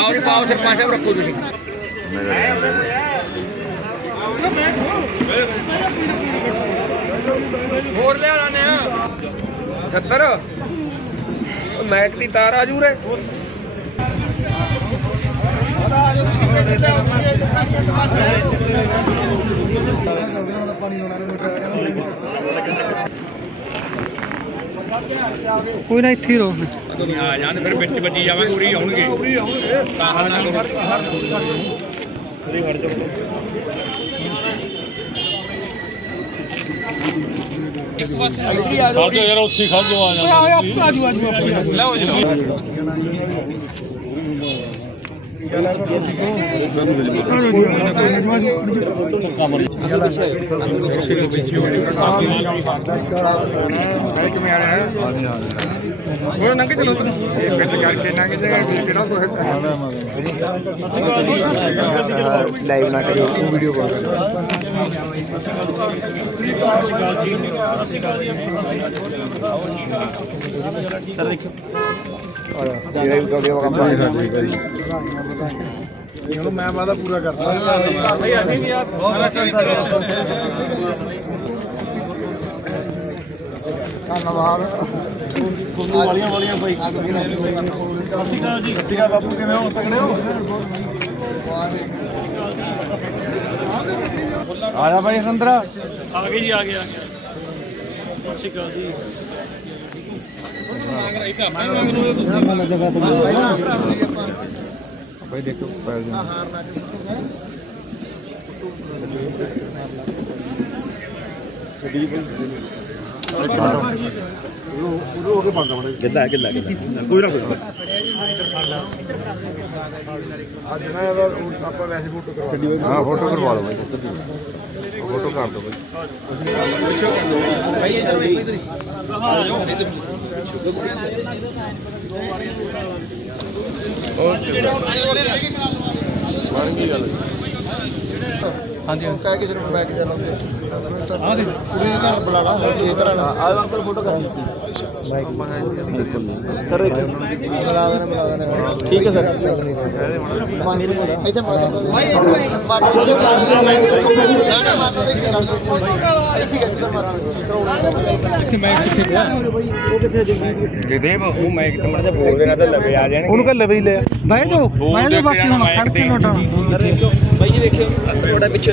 ਵੱਡੇ ਨੇ ਪਾਓ ਸਰਪੰਚ ਸਾਹਿਬ ਰੱਖੋ ਤੁਸੀਂ। ਹੋਰ ਲਿਆਣਾ ਨੇ 70 ਮੈਕ ਦੀ ਤਾਰ ਆ ਜੂ ਰੇ ਕੋਈ ਨਾ ਇੱਥੇ ਹੀ ਰਹੋ ਆ ਜਾਣ ਫਿਰ। ਵਿੱਚ ਵੱਜੀ ਜਾਵਾਂਗੇ ਉਰੀ ਆਉਣਗੇ ਉਰੀ ਆਉਣਗੇ ਕਾਹਲ ਨਾ ਕਰੋ ਖੜ ਜਾ ਯਾਰ ਉੱਥੇ ਖੜ ਜਾ ਆ ਜਾ। ਆ ਆਜੂ ਆਜੂ ਆਜੂ। ਲਓ ਜੀ ਕਿਵੇਂ ਨੰਗੇ ਚਲੋ ਤੂੰ ਇਹ ਪਿੱਟ ਕਰਕੇ ਨੰਗੇ ਜਗਾ ਜਿਹੜਾ ਕੋਈ ਲਾਈਵ ਨਾ ਕਰਿਓ। ਵੀਡੀਓ ਕਾਲ ਸਰ ਦੇਖਿਓ ਜਿਹੜਾ ਵੀ ਵੀਡੀਓ ਕੰਮ ਹੁਣ ਮੈਂ ਵਾਦਾ ਪੂਰਾ ਕਰ ਸਕਦਾ। ਭਾਈ ਅਸੀਂ ਵੀ ਯਾਰ ਧੰਨਵਾਦ। ਵਾਲੀਆਂ ਵਾਲੀਆਂ ਭਾਈ ਸਤਿ ਸ਼੍ਰੀ ਅਕਾਲ ਜੀ। ਸਤਿ ਸ਼੍ਰੀ ਅਕਾਲ ਬਾਪੂ ਕਿਵੇਂ ਹੋ? ਤਕੜੇ ਹੋ। ਆ ਜਾ ਭਾਈ ਸੰਦਰਾ ਆ ਗਏ ਜੀ ਆ ਗਿਆ ਸਤਿ ਸ਼੍ਰੀ ਜੀ। ਭਾਈ ਦੇਖੋ ਪੈਰ ਦੇ ਕਿੱਦਾਂ ਕਿੱਦਾਂ ਕੋਈ ਨਾ ਕੋਈ ਅੱਜ ਨਾ। ਇਹਦਾ ਆਪਾਂ ਵੈਸੇ ਫੋਟੋ ਕਰਵਾ ਹਾਂ ਫੋਟੋ ਕਰਵਾ ਲਓ ਭਾਈ ਫੋਟੋ ਕਰ ਦਿਓ ਭਾਈ ਹਾਂਜੀ ਕਹਿ ਕਿਸੇ ਨੂੰ ਬੈਕ ਚੱਲੋ ਹਾਂ ਦੀ ਪੂਰੀ ਘਰ ਬੁਲਾਣਾ ਛੇ ਘਰਾਂ ਆ ਅੰਕਲ ਫੋਟੋ ਕਰ ਸਰ ਦੇਖਿਓ ਬੁਲਾ ਦੇਣਾ ਬੁਲਾ ਦੇਣਾ ਠੀਕ ਹੈ ਸਰ ਪਾਣੀ ਨੂੰ ਇੱਥੇ ਮਾਤਾ ਦੇ ਮੈਂ ਨਾ ਮਾਤਾ ਦੇ ਇੱਥੇ ਮੈਂ ਕਿੱਥੇ ਗਿਆ ਉਹ ਕਿੱਥੇ ਜਗਦੀਪ ਜਗਦੇਵ ਉਹ ਮਾਈਕ ਤੇ ਮੜ ਜਾ ਬੋਲ ਦੇਣਾ ਤਾਂ ਲਵੇ ਆ ਜਾਣਗੇ ਉਹਨੂੰ ਕਹ ਲਵੇ ਹੀ ਲੈ ਬਹਿ ਜਾਓ ਬਹਿ ਜਾਓ ਬਾਕੀ ਹੁਣ ਖੜ ਕੇ ਲੋਟਾ ਬਾਈ ਜੀ ਦੇਖਿਓ ਥੋੜਾ ਪਿੱਛੇ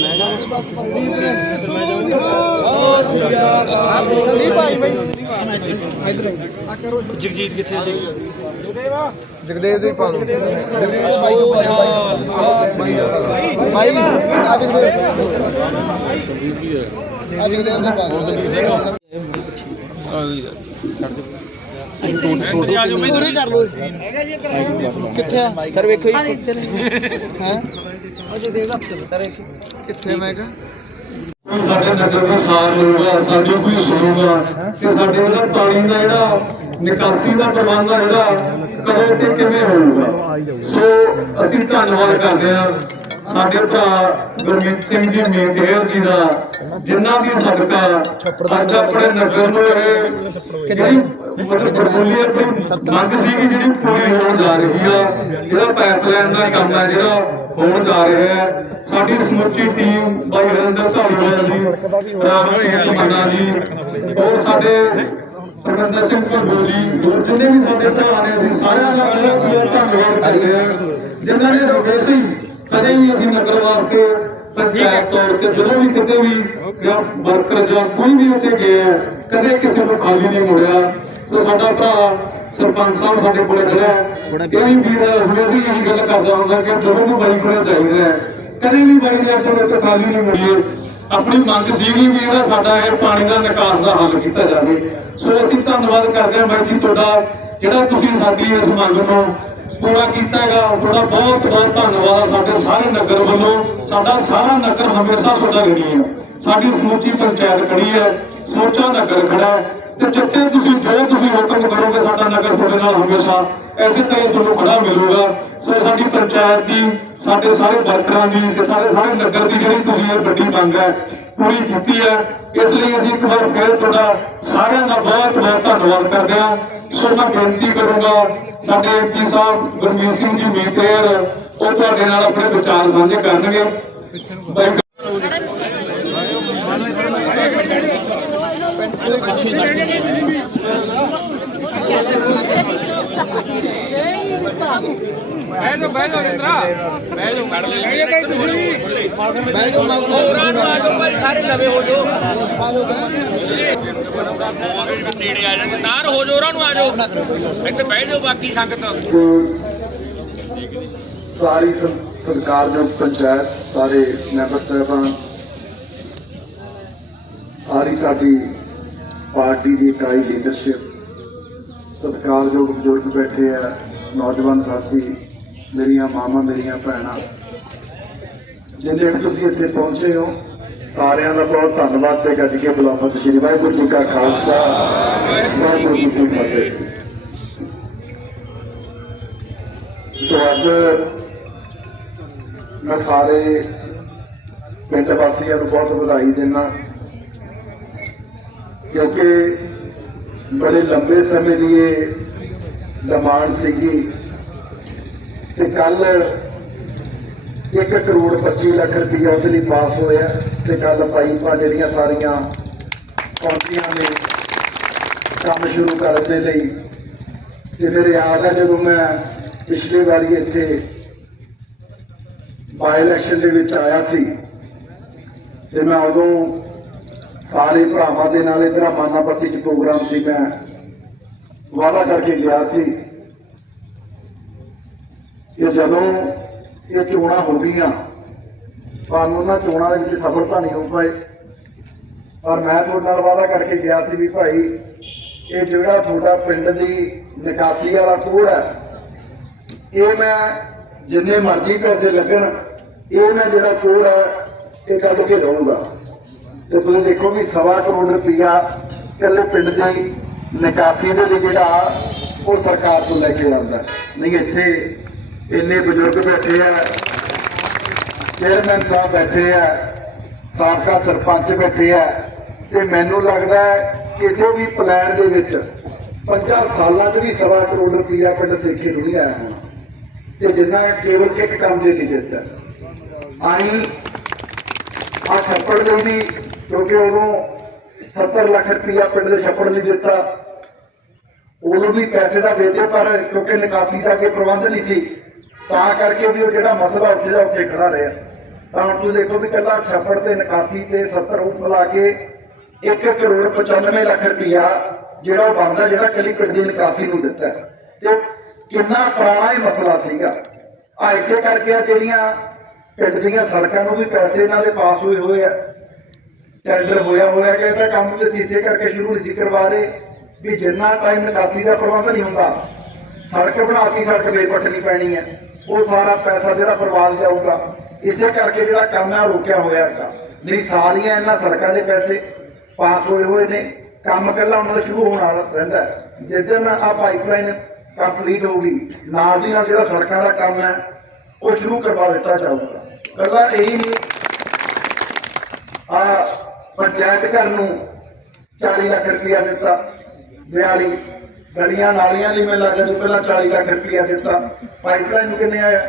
ਜਗਜੀਤ ਕਿੱਥੇ ਜੀ ਜਗਦੇਵ ਦੇ ਪਾ ਦੋ ਜਗਦੇਵ ਭਾਈ ਤੋਂ ਪਾ ਭਾਈ ਭਾਈ ਆ ਜਗਦੇਵ ਆ ਜਗਦੇਵ ਦੇ ਪਾ ਦੋ ਪੂਰੀ ਕਰ ਲੋ ਕਿੱਥੇ ਆ? ਸਰ ਵੇਖੋ ਜੀ। ਹੈ। ਅਜੇ ਦੇਗਾ ਸਰ ਕਿੱਥੇ ਮੈਂ ਕਹਾ? ਸਾਡੇ ਨਗਰ ਦਾ ਸਾਥ ਹੋਊਗਾ ਸਾਡੇ ਕੋਈ ਸੁਣੂਗਾ ਕਿ ਸਾਡੇ ਜਿਹੜਾ ਪਾਣੀ ਦਾ ਜਿਹੜਾ ਨਿਕਾਸੀ ਦਾ ਪ੍ਰਬੰਧ ਆ ਜਿਹੜਾ, ਕਦੋਂ ਤੇ ਕਿਵੇਂ ਹੋਊਗਾ? ਸੋ ਅਸੀਂ ਧੰਨਵਾਦ ਕਰਦੇ ਹਾਂ ਸਾਡੇ ਭਰਾ ਗੁਰਮੀਤ ਸਿੰਘ ਜੀ ਮੇਕੇਰ ਜੀ ਦਾ, ਜਿਨ੍ਹਾਂ ਦੀ ਸਦਕਾ ਅੱਜ ਆਪਣੇ ਨਗਰ ਨੂੰ ਇਹ ਜਿਹੜੀ ਮਤਲਬ ਬਰਬੋਲੀ ਆਪਣੀ ਮੰਗ ਸੀਗੀ ਜਿਹੜੀ ਪੂਰੀ ਹੋਣ ਜਾ ਰਹੀ ਆ। ਜਿਹੜਾ ਪਾਈਪਲਾਈਨ ਦਾ ਕੰਮ ਹੈ, ਜਿਹੜਾ ਹੋਣ ਜਾ ਰਿਹਾ ਹੈ। ਸਾਡੀ ਸਮੁੱਚੀ ਟੀਮ ਬਾਈ ਹਰਿੰਦਰ ਧਾਲੀਵਾਲ ਜੀ, ਰਾਮ ਸਿੰਘ ਮੰਨਾ ਜੀ, ਉਹ ਸਾਡੇ ਪਰਮਿੰਦਰ ਸਿੰਘ ਭੰਗੂ ਜੀ, ਹੋਰ ਜਿੰਨੇ ਵੀ ਸਾਡੇ ਭਰਾ ਨੇ, ਅਸੀਂ ਸਾਰਿਆਂ ਦਾ ਧੰਨਵਾਦ ਕਰਦੇ ਹਾਂ। ਜਿਨ੍ਹਾਂ ਨੇ ਹਮੇਸ਼ਾ ਹੀ ਕਦੇ ਵੀ ਅਸੀਂ ਨਗਰ ਵਾਸਤੇ ਪੰਚਾਇਤ ਤੌਰ ਤੇ ਜਦੋਂ ਵੀ ਕਿਤੇ ਵੀ ਜਾਂ ਵਰਕਰ ਜਾਂ ਕੋਈ ਵੀ ਉੱਥੇ ਹੈ ਕਦੇ ਕਿਸੇ ਨੂੰ ਖਾਲੀ ਨਹੀਂ ਮੋੜਿਆ। ਸੋ ਸਾਡਾ ਭਰਾ ਸਰਪੰਚ ਸਾਹਿਬ ਸਾਡੇ ਕੋਲੇ ਖੜਾ ਹੈ। ਇਹ ਵੀ ਵੀਰ ਹਮੇਸ਼ਾ ਇਹੀ ਗੱਲ ਕਰਦਾ ਹੁੰਦਾ ਕਿ ਜਦੋਂ ਨੂੰ ਬਾਈ ਕੋਲੇ ਚਾਹੀਦਾ ਹੈ ਕਦੇ ਵੀ ਬਾਈ ਨੇ ਆਪਣੇ ਤੋਂ ਖਾਲੀ ਨਹੀਂ ਮੋੜੀਏ। ਆਪਣੀ ਮੰਗ ਸੀਗੀ ਵੀ ਜਿਹੜਾ ਸਾਡਾ ਇਹ ਪਾਣੀ ਦਾ ਨਿਕਾਸ ਦਾ ਹੱਲ ਕੀਤਾ ਜਾਵੇ। ਸੋ ਅਸੀਂ ਧੰਨਵਾਦ ਕਰਦੇ ਹਾਂ ਬਾਈ ਜੀ ਤੁਹਾਡਾ ਜਿਹੜਾ ਤੁਸੀਂ ਸਾਡੀ ਇਸ ਮੰਗ ਨੂੰ ਪੂਰਾ ਕੀਤਾ ਹੈਗਾ। ਤੁਹਾਡਾ ਬਹੁਤ ਬਹੁਤ ਧੰਨਵਾਦ ਸਾਡੇ ਸਾਰੇ ਨਗਰ ਵੱਲੋਂ। ਸਾਡਾ ਸਾਰਾ ਨਗਰ ਹਮੇਸ਼ਾ ਤੁਹਾਡਾ ਰਣੀ ਹੈ ਸਾਡੀ ਸਮੁੱਚੀ ਪੰਚਾਇਤ ਖੜੀ ਹੈ ਸਮੁੱਚਾ ਨਗਰ ਖੜਾ ਹੈ ਤੇ ਜਿੱਥੇ ਤੁਸੀਂ ਜੋ ਤੁਸੀਂ ਹੁਕਮ ਕਰੋਗੇ, ਸਾਡਾ ਨਗਰ ਤੁਹਾਡੇ ਨਾਲ ਹਮੇਸ਼ਾ ਐਸੇ ਤਰ੍ਹਾਂ ਤੁਹਾਨੂੰ ਖੜਾ ਮਿਲੂਗਾ। ਸੋ ਸਾਡੀ ਪੰਚਾਇਤ ਦੀ, ਸਾਡੇ ਸਾਰੇ ਵਰਕਰਾਂ ਦੀ ਤੇ ਸਾਡੇ ਸਾਰੇ ਨਗਰ ਦੀ ਜਿਹੜੀ ਤੁਸੀਂ ਇਹ ਵੱਡੀ ਮੰਗ ਹੈ, ਪੂਰੀ ਕੀਤੀ ਹੈ। ਇਸ ਲਈ ਅਸੀਂ ਇੱਕ ਵਾਰ ਫਿਰ ਤੁਹਾਡਾ ਸਾਰਿਆਂ ਦਾ ਬਹੁਤ ਬਹੁਤ ਧੰਨਵਾਦ ਕਰਦੇ ਹਾਂ। ਸੋ ਮੈਂ ਬੇਨਤੀ ਕਰੂੰਗਾ, ਸਾਡੇ ਐਮਪੀ ਸਾਹਿਬ ਗੁਰਮੀਤ ਸਿੰਘ ਜੀ ਮੀਤੇਰ ਉਹ ਤੁਹਾਡੇ ਨਾਲ ਆਪਣੇ ਵਿਚਾਰ ਸਾਂਝੇ ਕਰਨਗੇ। ਬਹਿ ਜਾ ਬਹਿ ਜਾ ਇੰਦਰਾ। ਬਹਿ ਜਾ ਕੱਢ ਲੈ ਇਹ ਕਈ ਤੁਸੀਂ ਵੀ। ਬਹਿ ਜਾਓ ਮਾਮਲਾ ਹੋਰਾਂ ਨੂੰ ਆ ਜਾਓ ਭਾਈ ਸਾਰੇ ਲਵੇ ਹੋ ਜਾਓ। ਨੇੜੇ ਆ ਜਾਂਦੇ ਨਾਰ ਹੋ ਜਾਓ ਹੋਰਾਂ ਨੂੰ ਆ ਜਾਓ ਇੱਥੇ ਬਹਿ ਜਾਓ ਬਾਕੀ ਸੰਗਤ। ਸਾਰੀ ਸੰ- ਸਰਕਾਰ ਦੇ ਪੰਚਾਇਤ ਸਾਰੇ ਮੈਂਬਰ ਸਾਹਿਬਾਨ ਸਾਰੀ ਸਾਡੀ ਪਾਰਟੀ ਦੀ ਇਕਾਈ ਲੀਡਰਸ਼ਿਪ ਸਤਿਕਾਰਯੋਗ ਬਜ਼ੁਰਗ ਬੈਠੇ ਆ ਨੌਜਵਾਨ ਸਾਥੀ ਮੇਰੀਆਂ ਮਾਵਾਂ, ਮੇਰੀਆਂ ਭੈਣਾਂ। ਜਿੰਨੇ ਤੁਸੀਂ ਇੱਥੇ ਪਹੁੰਚੇ ਹੋ, ਸਾਰਿਆਂ ਦਾ ਬਹੁਤ ਧੰਨਵਾਦ ਤੇ ਗੱਜ ਕੇ ਬੁਲਾਵਾ ਸ਼੍ਰੀ ਵਾਹਿਗੁਰੂ ਜੀ ਕਾ ਖਾਲਸਾ, ਵਾਹਿਗੁਰੂ ਜੀ ਕੀ ਫਤਿਹ। ਸੋ ਅੱਜ ਮੈਂ ਸਾਰੇ ਪਿੰਡ ਵਾਸੀਆਂ ਨੂੰ ਬਹੁਤ ਵਧਾਈ ਦਿੰਦਾ ਕਿਉਂਕਿ ਬੜੇ ਲੰਬੇ ਸਮੇਂ ਦੀ ਇਹ ਡਿਮਾਂਡ ਸੀਗੀ। ਤੇ ਕੱਲ 1 ਕਰੋੜ 25 ਲੱਖ ਰੁਪਈਆ ਉਹਦੇ ਲਈ ਪਾਸ ਹੋਇਆ ਤੇ ਕੱਲ ਪਾਈਪਾਂ ਜਿਹੜੀਆਂ ਸਾਰੀਆਂ ਪਹੁੰਚੀਆਂ ਨੇ ਕੰਮ ਸ਼ੁਰੂ ਕਰਨ ਦੇ ਲਈ। ਤੇ ਮੇਰੇ ਯਾਦ ਹੈ ਜਦੋਂ ਮੈਂ ਪਿਛਲੇ ਵਾਰੀ ਇੱਥੇ ਬਾਈ ਇਲੈਕਸ਼ਨ ਦੇ ਵਿੱਚ ਆਇਆ ਸੀ ਤੇ ਮੈਂ ਉਦੋਂ ਸਾਰੇ ਭਰਾਵਾਂ ਦੇ ਨਾਲ ਇਧਰ ਮਾਨਾਪਤੀ ਚ ਪ੍ਰੋਗਰਾਮ ਸੀ, ਮੈਂ ਵਾਅਦਾ ਕਰਕੇ ਗਿਆ ਸੀ। ਕਿ ਜਦੋਂ ਇਹ ਚੋਣਾਂ ਹੋ ਗਈਆਂ ਤੁਹਾਨੂੰ ਉਹਨਾਂ ਚੋਣਾਂ ਦੇ ਵਿੱਚ ਸਫਲਤਾ ਨਹੀਂ ਹੋ ਪਾਏ ਔਰ ਮੈਂ ਤੁਹਾਡੇ ਨਾਲ ਵਾਅਦਾ ਕਰਕੇ ਗਿਆ ਸੀ ਵੀ ਭਾਈ, ਇਹ ਜਿਹੜਾ ਤੁਹਾਡਾ ਪਿੰਡ ਦੀ ਨਿਕਾਸੀ ਵਾਲਾ ਕੋਡ ਹੈ, ਇਹ ਮੈਂ ਜਿੰਨੇ ਮਰਜ਼ੀ ਪੈਸੇ ਲੱਗਣ, ਇਹ ਮੈਂ ਜਿਹੜਾ ਕੋਡ ਹੈ, ਇਹ ਕੱਢ ਕੇ ਰਹੂੰਗਾ ਤੇ ਤੁਸੀਂ ਦੇਖੋ ਵੀ ਸਵਾ ਕਰੋੜ ਰੁਪਈਆ ਇਕੱਲੇ ਪਿੰਡ ਦੀ ਨਿਕਾਸੀ ਦੇ ਲਈ ਜਿਹੜਾ ਉਹ ਸਰਕਾਰ ਤੋਂ ਲੈ ਕੇ ਆਉਂਦਾ। ਨਹੀਂ, ਇੱਥੇ ਇੰਨੇ ਬਜ਼ੁਰਗ ਬੈਠੇ ਆ ਚੇਅਰਮੈਨ ਸਾਹਿਬ ਬੈਠੇ ਆ, ਸਾਬਕਾ ਸਰਪੰਚ ਬੈਠੇ ਆ, ਤੇ ਮੈਨੂੰ ਲੱਗਦਾ ਕਿਸੇ ਵੀ ਪਲਾਨ ਦੇ ਵਿੱਚ 50 ਸਾਲਾਂ 'ਚ ਵੀ ਸਵਾ ਕਰੋੜ ਰੁਪਈਆ ਪਿੰਡ ਸੇਖੇ ਨੂੰ ਨਹੀਂ ਆਇਆ ਹੋਣਾ। ਤੇ ਜਿੰਨਾ ਕੇਵਲ ਇੱਕ ਕੰਮ ਦੇ ਲਈ ਦਿੱਤਾ। ਆਈ ਆ ਛੱਪੜ ਦੇ ਵੀ ਕਿਉਂਕਿ ਉਦੋਂ 70 ਲੱਖ ਰੁਪਈਆ ਪਿੰਡ ਦੇ ਛੱਪੜ ਨਹੀਂ ਦਿੱਤਾ। ਉਦੋਂ ਵੀ ਪੈਸੇ ਤਾਂ ਦਿੱਤੇ, ਪਰ ਕਿਉਂਕਿ ਨਿਕਾਸੀ ਦਾ ਕੋਈ ਪ੍ਰਬੰਧ ਨਹੀਂ ਸੀ। ਤਾਂ ਕਰਕੇ ਵੀ ਉਹ ਜਿਹੜਾ ਮਸਲਾ ਉੱਥੇ ਦਾ ਉੱਥੇ ਖੜਾ ਰਿਹਾ। ਤਾਂ ਹੁਣ ਤੁਸੀਂ ਦੇਖੋ ਵੀ ਕੱਲਾ ਛੱਪੜ ਤੇ ਨਿਕਾਸੀ ਤੇ 70 ਰੂਪ ਮਿਲਾ ਕੇ 1 ਕਰੋੜ 95 ਲੱਖ ਰੁਪਇਆ ਜਿਹੜਾ ਉਹ ਬੰਦਾ ਜਿਹੜਾ ਕੱਲੀ ਪਿੰਡ ਦੀ ਨਿਕਾਸੀ ਨੂੰ ਦਿੱਤਾ। ਤੇ ਕਿੰਨਾ ਪੁਰਾਣਾ ਇਹ ਮਸਲਾ ਸੀਗਾ। ਆ ਇਸੇ ਕਰਕੇ ਆ ਜਿਹੜੀਆਂ ਪਿੰਡ ਦੀਆਂ ਸੜਕਾਂ ਨੂੰ ਵੀ ਪੈਸੇ ਇਹਨਾਂ ਦੇ ਪਾਸ ਹੋਏ ਹੋਏ ਆ। ਟੈਂਡਰ ਹੋਇਆ ਹੋਇਆ ਕਿ ਇਹਦਾ ਕੰਮ ਵੀ ਅਸੀਂ ਇਸੇ ਕਰਕੇ ਸ਼ੁਰੂ ਨਹੀਂ ਸੀ ਕਰਵਾ ਰਹੇ। ਵੀ ਜਿੰਨਾ ਟਾਈਮ ਨਿਕਾਸੀ ਦਾ ਪ੍ਰਬੰਧ ਨਹੀਂ ਹੁੰਦਾ, ਸੜਕ ਬਣਾਤੀ ਸੜਕ ਬੇਪੱਟਣੀ ਪੈਣੀ ਹੈ ਉਹ ਸਾਰਾ ਪੈਸਾ ਜਿਹੜਾ ਬਰਬਾਦ ਜਾਊਗਾ, ਇਸੇ ਕਰਕੇ ਜਿਹੜਾ ਕੰਮ ਹੈ ਰੋਕਿਆ ਹੋਇਆ ਹੈਗਾ। ਨਹੀਂ, ਸਾਰੀਆਂ ਇਹਨਾਂ ਸੜਕਾਂ ਦੇ ਪੈਸੇ ਪਾਸ ਹੋਏ ਹੋਏ ਨੇ। ਕੰਮ ਕੱਲਾ ਉਹਨਾਂ ਦਾ ਸ਼ੁਰੂ ਹੋਣ ਵਾਲਾ ਰਹਿੰਦਾ ਹੈ। ਜਿਸ ਦਿਨ ਆ ਪਾਈਪਲਾਈਨ ਕੰਪਲੀਟ ਹੋ ਗਈ, ਨਾਲ ਦੀ ਨਾਲ ਜਿਹੜਾ ਸੜਕਾਂ ਦਾ ਕੰਮ ਹੈ, ਉਹ ਸ਼ੁਰੂ ਕਰਵਾ ਦਿੱਤਾ ਜਾਊਗਾ। ਕੱਲਾ ਇਹੀ ਨਹੀਂ ਆ ਪੰਚਾਇਤ ਘਰ ਨੂੰ 40 ਲੱਖ ਰੁਪਇਆ ਦਿੱਤਾ 42 ਗਲੀਆਂ ਨਾਲੀਆਂ ਲਈ ਮੈਂ ਲੱਗਦਾ ਤੂੰ ਪਹਿਲਾਂ 40 ਲੱਖ ਰੁਪਇਆ ਦਿੱਤਾ। ਪਾਈਪਲਾਈਨ ਨੂੰ ਕਿੰਨੇ ਆਇਆ?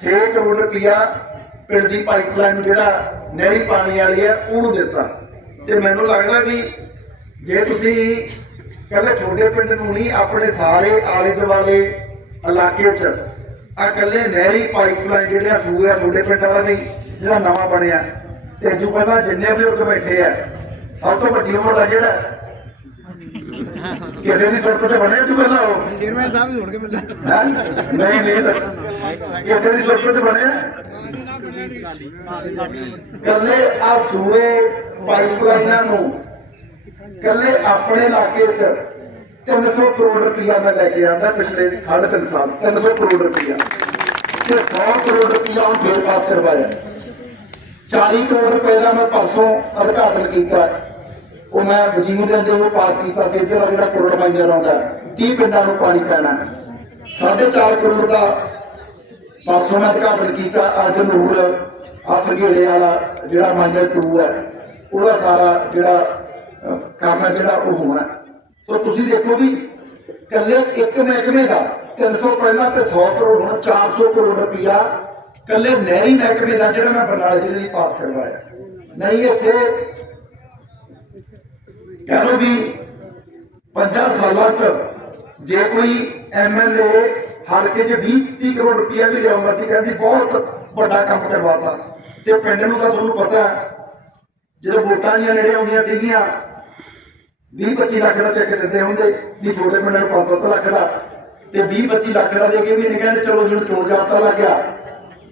6 ਕਰੋੜ ਰੁਪਇਆ ਪਿੰਡ ਦੀ ਪਾਈਪਲਾਈਨ ਜਿਹੜਾ ਨਹਿਰੀ ਪਾਣੀ ਵਾਲੀ ਹੈ, ਉਹਨੂੰ ਦਿੱਤਾ। ਤੇ ਮੈਨੂੰ ਲੱਗਦਾ ਵੀ ਜੇ ਤੁਸੀਂ ਕੱਲੇ ਛੋਟੇ ਪਿੰਡ ਨੂੰ ਨਹੀਂ, ਆਪਣੇ ਸਾਰੇ ਆਲੇ ਦੁਆਲੇ ਇਲਾਕੇ 'ਚ ਆ ਕੱਲੇ ਨਹਿਰੀ ਪਾਈਪਲਾਈਨ ਜਿਹੜੀਆਂ ਸੂਏ ਆ ਛੋਟੇ ਪਿੰਡ ਵਾਲਾ ਨਹੀਂ ਜਿਹੜਾ ਨਵਾਂ ਬਣਿਆ। ਤੇ ਜੋ ਪਹਿਲਾਂ ਜਿੰਨੇ ਬਜ਼ੁਰਗ ਬੈਠੇ ਆ ਸਭ ਤੋਂ ਵੱਡੀ ਉਮਰ ਦਾ ਜਿਹੜਾ ਕਿਸੇ ਦੀ ਸੁਰਤ ਤੇ ਬਣਿਆ ਤੂੰ ਪਹਿਲਾਂ ਉਹ? ਚੇਅਰਮੈਨ ਸਾਹਿਬ ਹੀ ਹੋਣਗੇ ਮਿਲਦਾ ਹੈਂ? ਨਹੀਂ ਨਹੀਂ ਕਿਸੇ ਦੀ ਸੁਰਤ ਤੇ ਬਣਿਆ? ਕੱਲੇ ਆ ਸੂਏ ਪਾਈਪਲਾਈਨਾਂ ਨੂੰ ਕੱਲੇ ਆਪਣੇ ਇਲਾਕੇ 'ਚ 300 ਕਰੋੜ ਰੁਪਇਆ ਮੈਂ ਲੈ ਕੇ ਆਂਦਾ ਪਿਛਲੇ 3.5 ਸਾਲ 300 ਕਰੋੜ ਰੁਪਇਆ ਤੇ 100 ਕਰੋੜ ਰੁਪਇਆ ਫੇਰ ਪਾਸ ਕਰਵਾਇਆ। 40 ਕਰੋੜ ਰੁਪਏ ਦਾ ਮੈਂ ਪਰਸੋਂ ਉਦਘਾਟਨ ਕੀਤਾ। ਉਹ ਮੈਂ ਵਜ਼ੀਰ ਰਹਿੰਦੇ ਉਹ ਪਾਸ ਕੀਤਾ ਸੀ ਜਿਹੜਾ ਜਿਹੜਾ ਕਰੋੜ ਮਾਈਨਰ ਆਉਂਦਾ 30 ਪਿੰਡਾਂ ਨੂੰ ਪਾਣੀ ਪੈਣਾ 4.5 ਕਰੋੜ ਦਾ ਪਰਸੋਂ ਮੈਂ ਉਦਘਾਟਨ ਕੀਤਾ, ਅੱਜ ਨੂਰ ਆ ਵਾਲਾ ਜਿਹੜਾ ਮਾਈਨਰ ਟੂ ਹੈ, ਉਹਦਾ ਸਾਰਾ ਜਿਹੜਾ ਕੰਮ ਹੈ ਜਿਹੜਾ ਉਹ ਹੋਣਾ ਸੋ ਤੁਸੀਂ ਦੇਖੋ ਵੀ ਕੱਲੇ ਇੱਕ ਮਹਿਕਮੇ ਦਾ 300 ਪਹਿਲਾਂ ਤੇ 100 ਕਰੋੜ, ਹੁਣ 400 ਕਰੋੜ ਰੁਪਇਆ ਕੱਲੇ ਨਹਿਰੀ ਮਹਿਕਮੇ ਦਾ ਜਿਹੜਾ ਮੈਂ ਬਰਨਾਲੇ ਜ਼ਿਲ੍ਹੇ ਲਈ ਪਾਸ ਕਰਵਾਇਆ ਨਹੀਂ, ਇੱਥੇ ਕਹਿ ਲਓ ਵੀ 50 ਸਾਲਾਂ ਚ ਜੇ ਕੋਈ ਐਮਐਲਏ ਹਲਕੇ 'ਚ 20 30 ਕਰੋੜ ਰੁਪਇਆ ਵੀ ਲਿਆਉਂਦਾ ਸੀ, ਕਹਿੰਦੀ ਬਹੁਤ ਵੱਡਾ ਕੰਮ ਕਰਵਾਤਾ। ਤੇ ਪਿੰਡ ਨੂੰ ਤਾਂ ਤੁਹਾਨੂੰ ਪਤਾ ਜਦੋਂ ਵੋਟਾਂ ਦੀਆਂ ਨੇੜੇ ਆਉਂਦੀਆਂ ਸੀਗੀਆਂ 20 25 ਲੱਖ ਦਾ ਚੈੱਕ ਦਿੰਦੇ ਹੁੰਦੇ ਵੀ ਛੋਟੇ ਪਿੰਡਾਂ ਨੂੰ 5-7 ਲੱਖ ਦਾ। ਤੇ 20 25 ਲੱਖ ਦਾ ਦੇ ਕੇ ਵੀ ਇਹਨੇ ਕਹਿੰਦੇ, ਚਲੋ ਜਿਹਨੂੰ ਚੋਣ ਜਾਬਤਾ ਲੱਗ ਗਿਆ।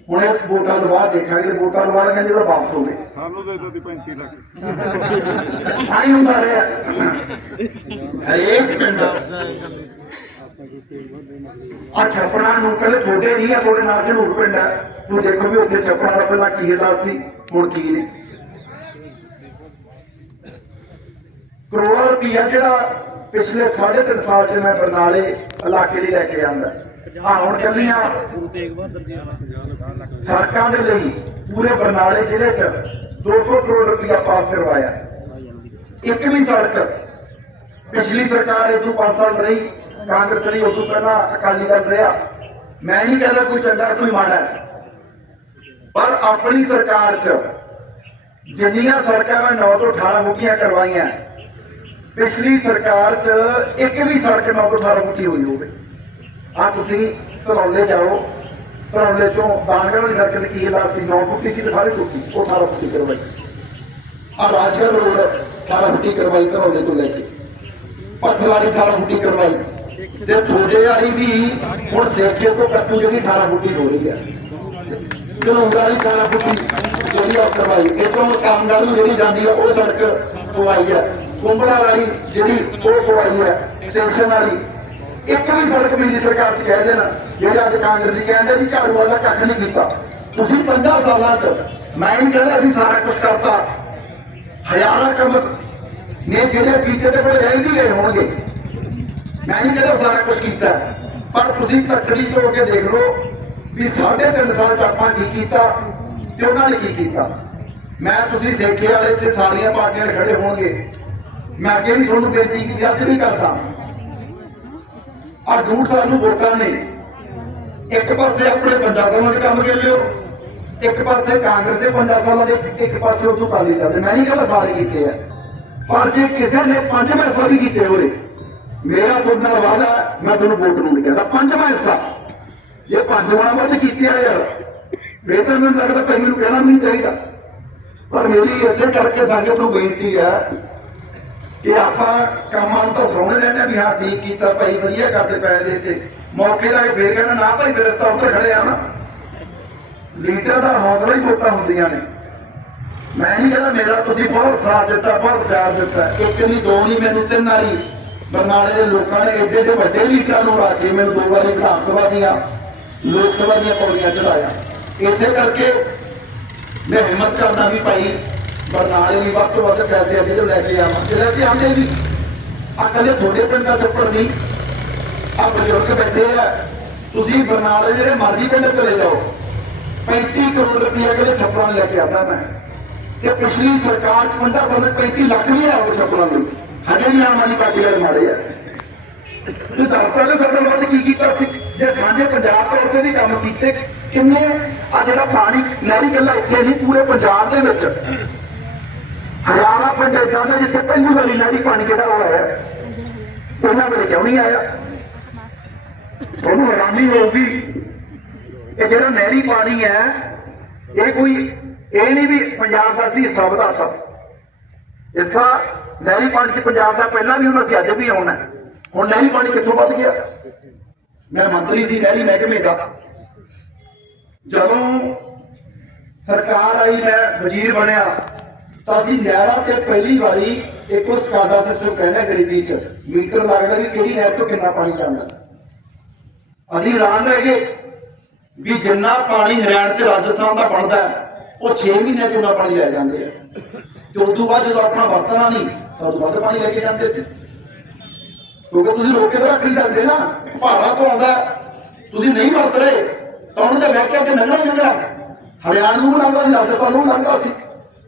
ਹੁਣ ਇਹ ਵੋਟਾਂ ਤੋਂ ਬਾਅਦ ਦੇਖਾਂਗੇ ਵੋਟਾਂ ਤੋਂ ਬਾਅਦ ਕਹਿੰਦੇ ਉਹ ਵਾਪਸ ਹੋ ਗਏ। ਸਾਨੂੰ ਦੇ ਦਿੱਤੀ 35 ਲੱਖ। ਆਈ ਹੁੰਦਾ ਰਿਹਾ। ਹਰੇਕ ਪਿੰਡ ਆ ਛੱਪਣਾ ਨੂੰ ਕਹਿੰਦੇ ਤੁਹਾਡੇ ਨਹੀਂ ਆ ਤੁਹਾਡੇ ਨਾਲ ਜਨੂਰ ਪਿੰਡ ਹੈ ਤੂੰ ਦੇਖੋ ਵੀ ਉੱਥੇ ਛੱਪਣਾ ਦਾ ਪਹਿਲਾਂ ਕੀ ਹਾਲਾਤ ਸੀ ਹੁਣ ਕੀ ਨੇ। ਕਰੋੜਾਂ ਰੁਪਈਆ ਜਿਹੜਾ ਪਿਛਲੇ 3.5 ਸਾਲ ਚ ਮੈਂ ਬਰਨਾਲੇ ਇਲਾਕੇ ਲਈ ਲੈ ਕੇ ਆਂਦਾ। ਆ ਹੁਣ ਚੱਲੀਆਂ। ਸੜਕਾਂ ਦੇ ਲਈ ਪੂਰੇ ਬਰਨਾਲੇ ਜ਼ਿਲ੍ਹੇ ਚ 200 ਕਰੋੜ ਰੁਪਇਆ ਪਾਸ ਕਰਵਾਇਆ। ਇੱਕ ਵੀ ਸੜਕ ਪਿਛਲੀ ਸਰਕਾਰ ਇਹ ਤੋਂ 5 ਸਾਲ ਰਹੀ, ਕਾਂਗਰਸ ਰਹੀ ਉਦੋਂ ਪਹਿਲਾਂ ਅਕਾਲੀ ਦਲ ਰਿਹਾ। ਮੈਂ ਨਹੀਂ ਕਹਿੰਦਾ ਕੋਈ ਚੰਗਾ ਕੋਈ ਮਾੜਾ। ਪਰ ਆਪਣੀ ਸਰਕਾਰ 'ਚ ਜਿੰਨੀਆਂ ਸੜਕਾਂ ਮੈਂ 9 ਤੋਂ 18 ਮੁੱਕੀਆਂ ਕਰਵਾਈਆਂ, ਪਿਛਲੀ ਸਰਕਾਰ 'ਚ ਇੱਕ ਵੀ ਸੜਕ 9 ਤੋਂ 18 ਮੁੱਕੀ ਹੋਈ ਹੋਵੇ। ਆ ਤੁਸੀਂ ਧਨੌਲੇ ਜਾਓ। ਧਨੌਲੇ ਤੋਂ ਦਾਨਗੜ੍ਹ ਵਾਲੀ ਸੜਕ ਦੀ ਕੀ ਹਾਲਾਤ ਸੀ 9 ਫੁੱਟੀ ਸੀ ਸਾਰੇ ਟੁੱਟੀ ਉਹ 18 ਫੁੱਟੀ ਕਰਵਾਈ। ਆ ਰਾਜਗੜ੍ਹ ਰੋਡ 18 ਫੁੱਟੀ ਕਰਵਾਈ ਧਨੌਲੇ ਤੋਂ ਲੈ ਕੇ। ਭੱਠੇ 18 ਫੁੱਟੀ ਕਰਵਾਈ। ਤੇ ਥੋੜੇ ਵਾਲੀ ਵੀ ਹੁਣ ਸੇਖੇ ਤੋਂ ਕੱਟੂ ਜਿਹੜੀ 18 ਫੁੱਟੀ ਹੋ ਰਹੀ ਹੈ। ਜਲੂੰਗਾ ਵਾਲੀ 18 ਫੁੱਟੀ ਜਿਹੜੀ ਆ ਕਰਵਾਈ। ਇਧਰੋਂ ਕਾਮਗੜ ਨੂੰ ਜਿਹੜੀ ਜਾਂਦੀ ਆ, ਉਹ ਸੜਕ ਪਵਾਈ ਹੈ। ਕੁੰਬੜਾ ਵਾਲੀ ਜਿਹੜੀ ਉਹ ਪਵਾਈ ਹੈ, ਸਟੇਸ਼ਨ ਵਾਲੀ। ਇੱਕ ਵੀ ਸੜਕ ਮੇਰੀ ਸਰਕਾਰ ਚ ਕਹਿ ਦੇਣ। ਜਿਹੜੇ ਅੱਜ ਕਾਂਗਰਸੀ ਕਹਿੰਦੇ ਵੀ ਝਾੜੂ ਵਾਲਾ ਕੱਖ ਨਹੀਂ ਕੀਤਾ। ਤੁਸੀਂ 50 ਸਾਲਾਂ ਚ, ਮੈਂ ਨਹੀਂ ਕਹਿੰਦਾ ਅਸੀਂ ਸਾਰਾ ਕੁਝ ਕਰਤਾ। ਹਜ਼ਾਰਾਂ ਕੰਮ ਨੇ ਜਿਹੜੇ ਕੀਤੇ ਤੇ ਬੜੇ ਰਹਿ ਵੀ ਗਏ ਹੋਣਗੇ। ਮੈਂ ਨਹੀਂ ਕਹਿੰਦਾ ਸਾਰਾ ਕੁਝ ਕੀਤਾ। ਪਰ ਤੁਸੀਂ ਤੱਕੜੀ ਤੋਂ ਕੇ ਦੇਖ ਲਓ ਵੀ ਸਾਢੇ ਤਿੰਨ ਸਾਲ ਚ ਆਪਾਂ ਕੀ ਕੀਤਾ ਤੇ ਉਹਨਾਂ ਨੇ ਕੀ ਕੀਤਾ। ਮੈਂ ਤੁਸੀਂ ਸੇਖੇ ਵਾਲੇ ਤੇ ਸਾਰੀਆਂ ਪਾਰਟੀਆਂ ਖੜੇ ਹੋਣਗੇ। ਮੈਂ ਅੱਗੇ ਵੀ ਤੁਹਾਨੂੰ ਬੇਨਤੀ ਕੀਤੀ, ਅੱਜ ਵੀ ਕਰਦਾ। ਆ ਡੂਢ ਸਾਲ ਨੂੰ ਵੋਟਾਂ ਨੇ। ਇੱਕ ਪਾਸੇ ਆਪਣੇ ਪੰਜਾਂ ਸਾਲਾਂ ਦੇ ਕੰਮ ਕਰ ਲਿਓ, ਇੱਕ ਪਾਸੇ ਕਾਂਗਰਸ ਦੇ ਪੰਜਾਂ ਸਾਲਾਂ ਦੇ, ਇੱਕ ਪਾਸੇ ਉਦੋਂ ਕਾਲੀ ਦਲ ਮੈਂ ਨਹੀਂ ਕਹਿੰਦਾ ਸਾਰੇ ਕੀਤੇ ਆ, ਪਰ ਜੇ ਕਿਸੇ ਨੇ ਪੰਜ ਹਿੱਸਾ ਵੀ ਕੀਤੇ ਹੋਰੇ ਮੇਰਾ ਤੁਹਾਡਾ ਨਾਲ ਵਾਅਦਾ ਮੈਂ ਤੁਹਾਨੂੰ ਵੋਟ ਨੂੰ ਨਹੀਂ ਕਹਿੰਦਾ। ਪੰਜਵਾਂ ਹਿੱਸਾ ਜੇ ਪੰਜਵਾਂ ਵੱਧ ਕੀਤੇ ਆ ਯਾਰ ਫੇਰ ਤਾਂ ਮੈਨੂੰ ਲੱਗਦਾ ਕਈ ਨੂੰ ਕਹਿਣਾ ਨਹੀਂ ਚਾਹੀਦਾ। ਪਰ ਮੇਰੀ ਇਸੇ ਕਰਕੇ ਸੰਗਤ ਨੂੰ ਬੇਨਤੀ ਹੈ ਇਹ ਆਪਾਂ ਕੰਮਾਂ ਨੂੰ ਤਾਂ ਸੁਣਦੇ ਰਹਿੰਦੇ ਹਾਂ ਵੀ ਹਾਂ, ਠੀਕ ਕੀਤਾ, ਭਾਈ ਵਧੀਆ ਕਰਦੇ ਪਏ ਦੇ ਕੇ ਮੌਕੇ ਦਾ ਫੇਰ ਕਹਿਣਾ ਨਾ ਭਾਈ ਫਿਰ ਤਾਂ ਉੱਧਰ ਖੜੇ ਆ ਨਾ। ਲੀਡਰ ਦਾ ਹੌਸਲਾ ਹੀ ਵੋਟਾਂ ਹੁੰਦੀਆਂ ਨੇ। ਮੈਂ ਨਹੀਂ ਕਹਿੰਦਾ ਮੇਰਾ ਤੁਸੀਂ ਬਹੁਤ ਸਾਥ ਦਿੱਤਾ, ਬਹੁਤ ਪਿਆਰ ਦਿੱਤਾ। ਇੱਕ ਨਹੀਂ, ਦੋ ਨਹੀਂ, ਮੈਨੂੰ ਤਿੰਨ ਵਾਰੀ ਬਰਨਾਲੇ ਦੇ ਲੋਕਾਂ ਨੇ ਏਡੇ ਏਡੇ ਵੱਡੇ ਲੀਡਰਾਂ ਨੂੰ ਲਾ ਕੇ ਮੈਨੂੰ ਦੋ ਵਾਰੀ ਵਿਧਾਨ ਸਭਾ ਦੀਆਂ, ਲੋਕ ਸਭਾ ਦੀਆਂ ਪੌੜੀਆਂ ਚੜਾਇਆ ਇਸੇ ਕਰਕੇ ਮੈਂ ਹਿੰਮਤ ਕਰਦਾ ਵੀ ਭਾਈ ਬਰਨਾਲੇ ਦੀ ਵੱਧ ਤੋਂ ਵੱਧ ਪੈਸੇ ਅੱਗੇ ਤੋਂ ਲੈ ਕੇ ਆਵਾਂ ਤੇ ਲੈ ਕੇ ਆਉਂਦੇ ਵੀ ਆ ਕੱਲੇ ਤੁਹਾਡੇ ਪਿੰਡ ਦਾ ਛੱਪੜ ਨਹੀਂ। ਆ ਬਜ਼ੁਰਗ ਬੈਠੇ ਆ। ਤੁਸੀਂ ਬਰਨਾਲੇ ਜਿਹੜੇ ਮਰਜ਼ੀ ਪਿੰਡ ਚਲੇ ਜਾਓ। 35 ਕਰੋੜ ਰੁਪਏ ਅਗਲੇ ਛੱਪੜਾਂ ਲੈ ਕੇ ਆਉਂਦਾ ਮੈਂ? ਤੇ ਪਿਛਲੀ ਸਰਕਾਰ 50 ਸਾਲ 35 ਲੱਖ ਵੀ ਆਇਆ ਉਹ ਛੱਪੜਾਂ ਨੂੰ। ਹਜੇ ਵੀ ਆਮ ਆਦਮੀ ਪਾਰਟੀ ਵਾਲੇ ਮਾੜੇ ਆ। ਤੇ ਦਰਤਾਂ ਦੇ ਸਾਡੇ ਵੱਲ ਕੀ ਕੀਤਾ ਸੀ? ਜੇ ਸਾਂਝੇ ਪੰਜਾਬ ਦੇ ਉੱਤੇ ਵੀ ਕੰਮ ਕੀਤੇ, ਕਿੰਨੇ ਆ? ਜਿਹੜਾ ਪਾਣੀ, ਨਹਿਰੀ ਗੱਲਾਂ ਇੱਥੇ ਨਹੀਂ, ਪੂਰੇ ਪੰਜਾਬ ਦੇ ਵਿੱਚ। ਹਜ਼ਾਰਾਂ ਜਿੱਥੇ ਪਹਿਲੀ ਵਾਰੀ ਨਹਿਰੀ ਪਾਣੀ ਜਿਹੜਾ ਉਹ ਆਇਆ। ਉਹਨਾਂ ਵੇਲੇ ਕਿਉਂ ਨਹੀਂ ਆਇਆ? ਤੁਹਾਨੂੰ ਹੈਰਾਨੀ ਹੋਊਗੀ। ਇਹ ਜਿਹੜਾ ਨਹਿਰੀ ਪਾਣੀ ਹੈ, ਇਹ ਕੋਈ, ਇਹ ਨਹੀਂ ਵੀ ਪੰਜਾਬ ਦਾ ਸੀ ਹਿੱਸਾ ਵਧਾਤਾ ਹਿੱਸਾ ਨਹਿਰੀ ਪਾਣੀ ਚ ਪੰਜਾਬ ਦਾ ਪਹਿਲਾਂ ਵੀ ਉਹਨਾਂ ਸੀ, ਅੱਜ ਵੀ ਆਉਣਾ। ਹੁਣ ਨਹਿਰੀ ਪਾਣੀ ਕਿੱਥੋਂ ਵੱਧ ਗਿਆ? ਮੈਂ ਮੰਤਰੀ ਸੀ, ਨਹਿਰੀ ਮਹਿਕਮੇ ਦਾ। ਜਦੋਂ ਸਰਕਾਰ ਆਈ, ਮੈਂ ਵਜ਼ੀਰ ਬਣਿਆ। ਤਾਂ ਅਸੀਂ ਨਹਿਰਾਂ ਤੇ ਪਹਿਲੀ ਵਾਰੀ ਇੱਕ ਉਸ ਕਾਡਾ ਸਿਸਟਮ ਕਹਿੰਦੇ ਅੰਗਰੇਜ਼ੀ ਚ। ਮੀਟਰ ਲੱਗਦਾ ਵੀ ਕਿਹੜੀ ਨਹਿਰ ਤੋਂ ਕਿੰਨਾ ਪਾਣੀ ਜਾਂਦਾ। ਅਸੀਂ ਹੈਰਾਨ ਰਹਿ ਗਏ ਵੀ ਜਿੰਨਾ ਪਾਣੀ ਹਰਿਆਣਾ ਤੇ ਰਾਜਸਥਾਨ ਦਾ ਬਣਦਾ ਉਹ 6 ਮਹੀਨਿਆਂ ਚ ਉਹਨਾਂ ਪਾਣੀ ਲੈ ਜਾਂਦੇ ਆ। ਤੇ ਉਸ ਤੋਂ ਬਾਅਦ ਜਦੋਂ ਆਪਣਾ ਵਰਤਣਾ ਨਹੀਂ ਤਾਂ ਉਦੋਂ ਵੱਧ ਪਾਣੀ ਲੈ ਕੇ ਜਾਂਦੇ ਸੀ। ਕਿਉਂਕਿ ਤੁਸੀਂ ਰੋਕ ਤਾਂ ਰੱਖ ਨਹੀਂ ਸਕਦੇ ਨਾ, ਪਹਾੜਾਂ ਤੋਂ ਆਉਂਦਾ ਤੁਸੀਂ ਨਹੀਂ ਵਰਤ ਰਹੇ, ਤਾਂ ਉਹਨਾਂ ਦੇ ਮਹਿਕਿਆ ਕਿ ਲੰਘਣਾ ਹੀ ਲੰਘਣਾ ਹਰਿਆਣਾ ਨੂੰ ਲੱਗਦਾ ਸੀ, ਰਾਜਸਥਾਨ ਨੂੰ ਲੱਗਦਾ ਸੀ।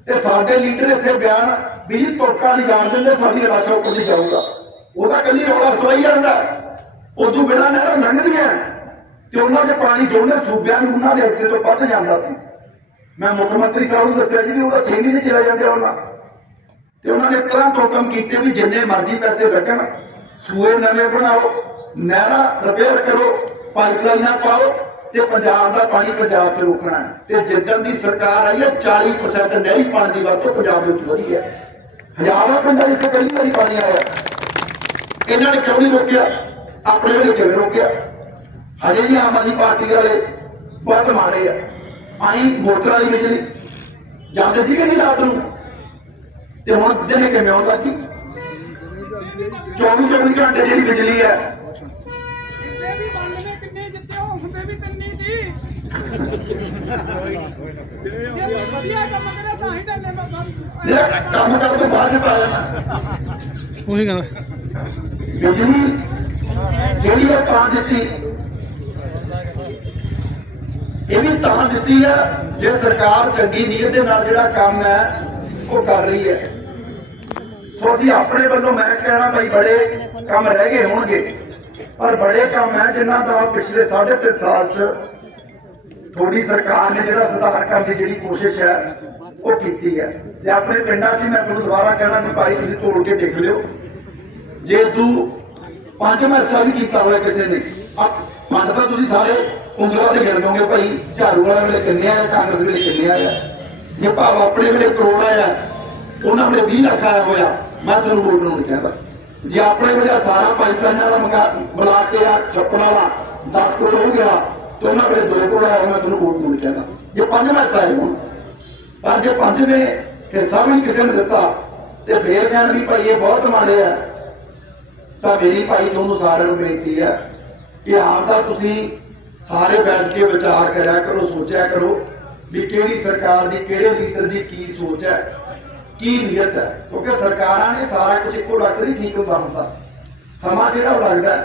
ਤੇ ਸਾਡੇ ਲੀਡਰ ਇੱਥੇ ਬਿਆਨ ਵੀ ਜੀ ਤੋਕਾ ਨਹੀਂ ਦਿੰਦੇ, ਸਾਡੀ ਰਾਸ਼ਾ ਉੱਪਰ ਦੀ ਜਾਊਗਾ। ਉਹਦਾ ਕੱਲੀ ਰੌਲਾ ਸਵਾਈ ਜਾਂਦਾ। ਉਦੋਂ ਬਿਨਾਂ ਨਹਿਰਾਂ ਲੰਘਦੀਆਂ। ਤੇ ਉਹਨਾਂ 'ਚ ਪਾਣੀ ਦੋਨੇ ਸੂਬਿਆਂ ਨੂੰ ਉਹਨਾਂ ਦੇ ਹਿੱਸੇ ਤੋਂ ਵੱਧ ਜਾਂਦਾ ਸੀ। ਮੈਂ ਮੁੱਖ ਮੰਤਰੀ ਸਾਹਿਬ ਨੂੰ ਦੱਸਿਆ ਜੀ ਵੀ ਉਹਦਾ 6 ਮਹੀਨੇ ਚਲਾ ਜਾਂਦੇ ਉਹਨਾਂ। ਤੇ ਉਹਨਾਂ ਨੇ ਤੁਰੰਤ ਹੁਕਮ ਕੀਤੇ ਵੀ ਜਿੰਨੇ ਮਰਜ਼ੀ ਪੈਸੇ ਲੱਗਣ, ਸੂਏ ਨਵੇਂ ਬਣਾਓ, ਨਹਿਰਾਂ ਰਿਪੇਅਰ ਕਰੋ ਪਾਈਪਲਾਈਨਾਂ ਪਾਓ ਤੇ ਪੰਜਾਬ ਦਾ ਪਾਣੀ ਪੰਜਾਬ 'ਚ ਰੋਕਣਾ ਤੇ ਜਿੱਦਣ ਦੀ ਸਰਕਾਰ ਆਈ ਹੈ 40% ਨਹਿਰੀ ਪਾਣੀ ਦੀ ਵਰਤੋਂ ਪੰਜਾਬ ਦੇ ਵਿੱਚ ਵਧੀ ਹੈ। ਹਜ਼ਾਰਾਂ ਪਿੰਡਾਂ ਵਿੱਚ ਪਹਿਲੀ ਵਾਰੀ ਪਾਣੀ ਆਇਆ। ਇਹਨਾਂ ਨੇ ਕਿਉਂ ਨਹੀਂ ਰੋਕਿਆ? ਆਪਣੇ ਵੇਲੇ ਕਿਵੇਂ ਰੋਕਿਆ? ਹਜੇ ਵੀ ਆਮ ਆਦਮੀ ਪਾਰਟੀ ਵਾਲੇ ਬਹੁਤ ਮਾੜੇ ਆ। ਪਾਣੀ ਮੋਟਰ ਵਾਲੀ ਬਿਜਲੀ ਜਾਂਦੇ। ਸੀ ਕਿ ਨਹੀਂ ਰਾਤ ਨੂੰ? ਤੇ ਹੁਣ ਜਿਹੜੇ ਕਿਵੇਂ ਆਉਣ ਲੱਗੀ 24 24 ਘੰਟੇ ਜਿਹੜੀ ਬਿਜਲੀ ਹੈ ਜਿਹੜਾ ਕੰਮ ਕਰਨ ਤੋਂ ਬਾਅਦ ਚ ਪਾਇਆ ਨਾ। ਉਹੀ ਕਹਿੰਦਾ ਬਿਜਲੀ ਜਿਹੜੀ ਉਹ ਤਾਂ ਦਿੱਤੀ ਇਹ ਵੀ ਤਾਂ ਦਿੱਤੀ ਹੈ ਜੇ ਸਰਕਾਰ ਚੰਗੀ ਨੀਅਤ ਦੇ ਨਾਲ ਜਿਹੜਾ ਕੰਮ ਹੈ ਉਹ ਕਰ ਰਹੀ ਹੈ। ਸੋ ਅਸੀਂ ਆਪਣੇ ਵੱਲੋਂ ਮੈਂ ਕਹਿਣਾ ਭਾਈ ਬੜੇ ਕੰਮ ਰਹਿ ਗਏ ਹੋਣਗੇ ਪਰ ਬੜੇ ਕੰਮ ਹੈ ਜਿਨ੍ਹਾਂ ਦਾ ਪਿਛਲੇ 3.5 ਸਾਲ ਚ ਥੋੜੀ ਸਰਕਾਰ ਨੇ ਜਿਹੜਾ ਸੁਧਾਰ ਕਰਨ ਦੀ ਜਿਹੜੀ ਕੋਸ਼ਿਸ਼ ਹੈ, ਉਹ ਕੀਤੀ ਹੈ। ਤੇ ਆਪਣੇ ਪਿੰਡਾਂ 'ਚ ਵੀ ਮੈਂ ਤੁਹਾਨੂੰ ਦੁਬਾਰਾ ਕਹਿਣਾ ਵੀ ਭਾਈ ਤੁਸੀਂ ਤੋੜ ਕੇ ਦੇਖ ਲਿਓ। ਜੇ ਤੂੰ ਪੰਜ ਮੈਸਾ ਵੀ ਕੀਤਾ ਹੋਇਆ ਕਿਸੇ ਨੇ ਪੰਜ ਤਾਂ ਤੁਸੀਂ ਸਾਰੇ ਉਂਗਲਾਂ ਤੇ ਗਿਣ ਲਓਗੇ ਭਾਈ। ਝਾੜੂ ਵਾਲੇ ਵੇਲੇ ਕਿੰਨੇ ਆ ਕਾਂਗਰਸ ਵੇਲੇ ਕਿੰਨੇ ਆਇਆ ਜੇ ਭਾਵ ਆਪਣੇ ਵੇਲੇ ਕਰੋੜ ਆਇਆ, ਉਹਨਾਂ ਵੇਲੇ 20 ਲੱਖ ਆਇਆ ਹੋਇਆ, ਮੈਂ ਤੁਹਾਨੂੰ ਵੋਟ ਨੂੰ ਕਹਿੰਦਾ। ਜੇ ਆਪਣੇ ਵੇਲੇ ਸਾਰਾ ਪਾਈਪਲਾਈਨ ਵਾਲਾ ਮੰਗਾ ਬੁਲਾ ਕੇ ਆ ਛੱਪਣ ਵਾਲਾ 10 ਕਰੋੜ ਹੋ ਗਿਆ ਤੇ ਉਹਨਾਂ ਵੇਲੇ 2 ਕਰੋੜ ਆਇਆ ਮੈਂ ਤੁਹਾਨੂੰ ਵੋਟ ਨੂੰ ਕਹਿੰਦਾ। ਜੇ ਪੰਜ ਮੈਸਾ ਹੋਣ, ਪਰ ਜੇ ਪੰਜਵੇਂ ਹਿੱਸਾ ਵੀ ਕਿਸੇ ਨੇ ਦਿੱਤਾ, ਤੇ ਫੇਰ ਕਹਿਣ ਵੀ ਭਾਈ ਇਹ ਬਹੁਤ ਮਾੜੇ ਆ। ਤਾਂ ਮੇਰੀ ਭਾਈ ਤੁਹਾਨੂੰ ਸਾਰਿਆਂ ਨੂੰ ਬੇਨਤੀ ਹੈ ਕਿ ਆਪ ਦਾ ਤੁਸੀਂ ਸਾਰੇ ਬੈਠ ਕੇ ਵਿਚਾਰ ਕਰਿਆ ਕਰੋ, ਸੋਚਿਆ ਕਰੋ ਵੀ ਕਿਹੜੀ ਸਰਕਾਰ ਦੀ, ਕਿਹੜੇ ਲੀਡਰ ਦੀ ਕੀ ਸੋਚ ਹੈ, ਕੀ ਨੀਅਤ ਹੈ। ਕਿਉਂਕਿ ਸਰਕਾਰਾਂ ਨੇ ਸਾਰਾ ਕੁਝ ਇੱਕੋ ਡਾਕਟਰ ਨਹੀਂ ਠੀਕ ਹੁੰਦਾ ਹੁੰਦਾ। ਸਮਾਂ ਜਿਹੜਾ ਉਹ ਲੱਗਦਾ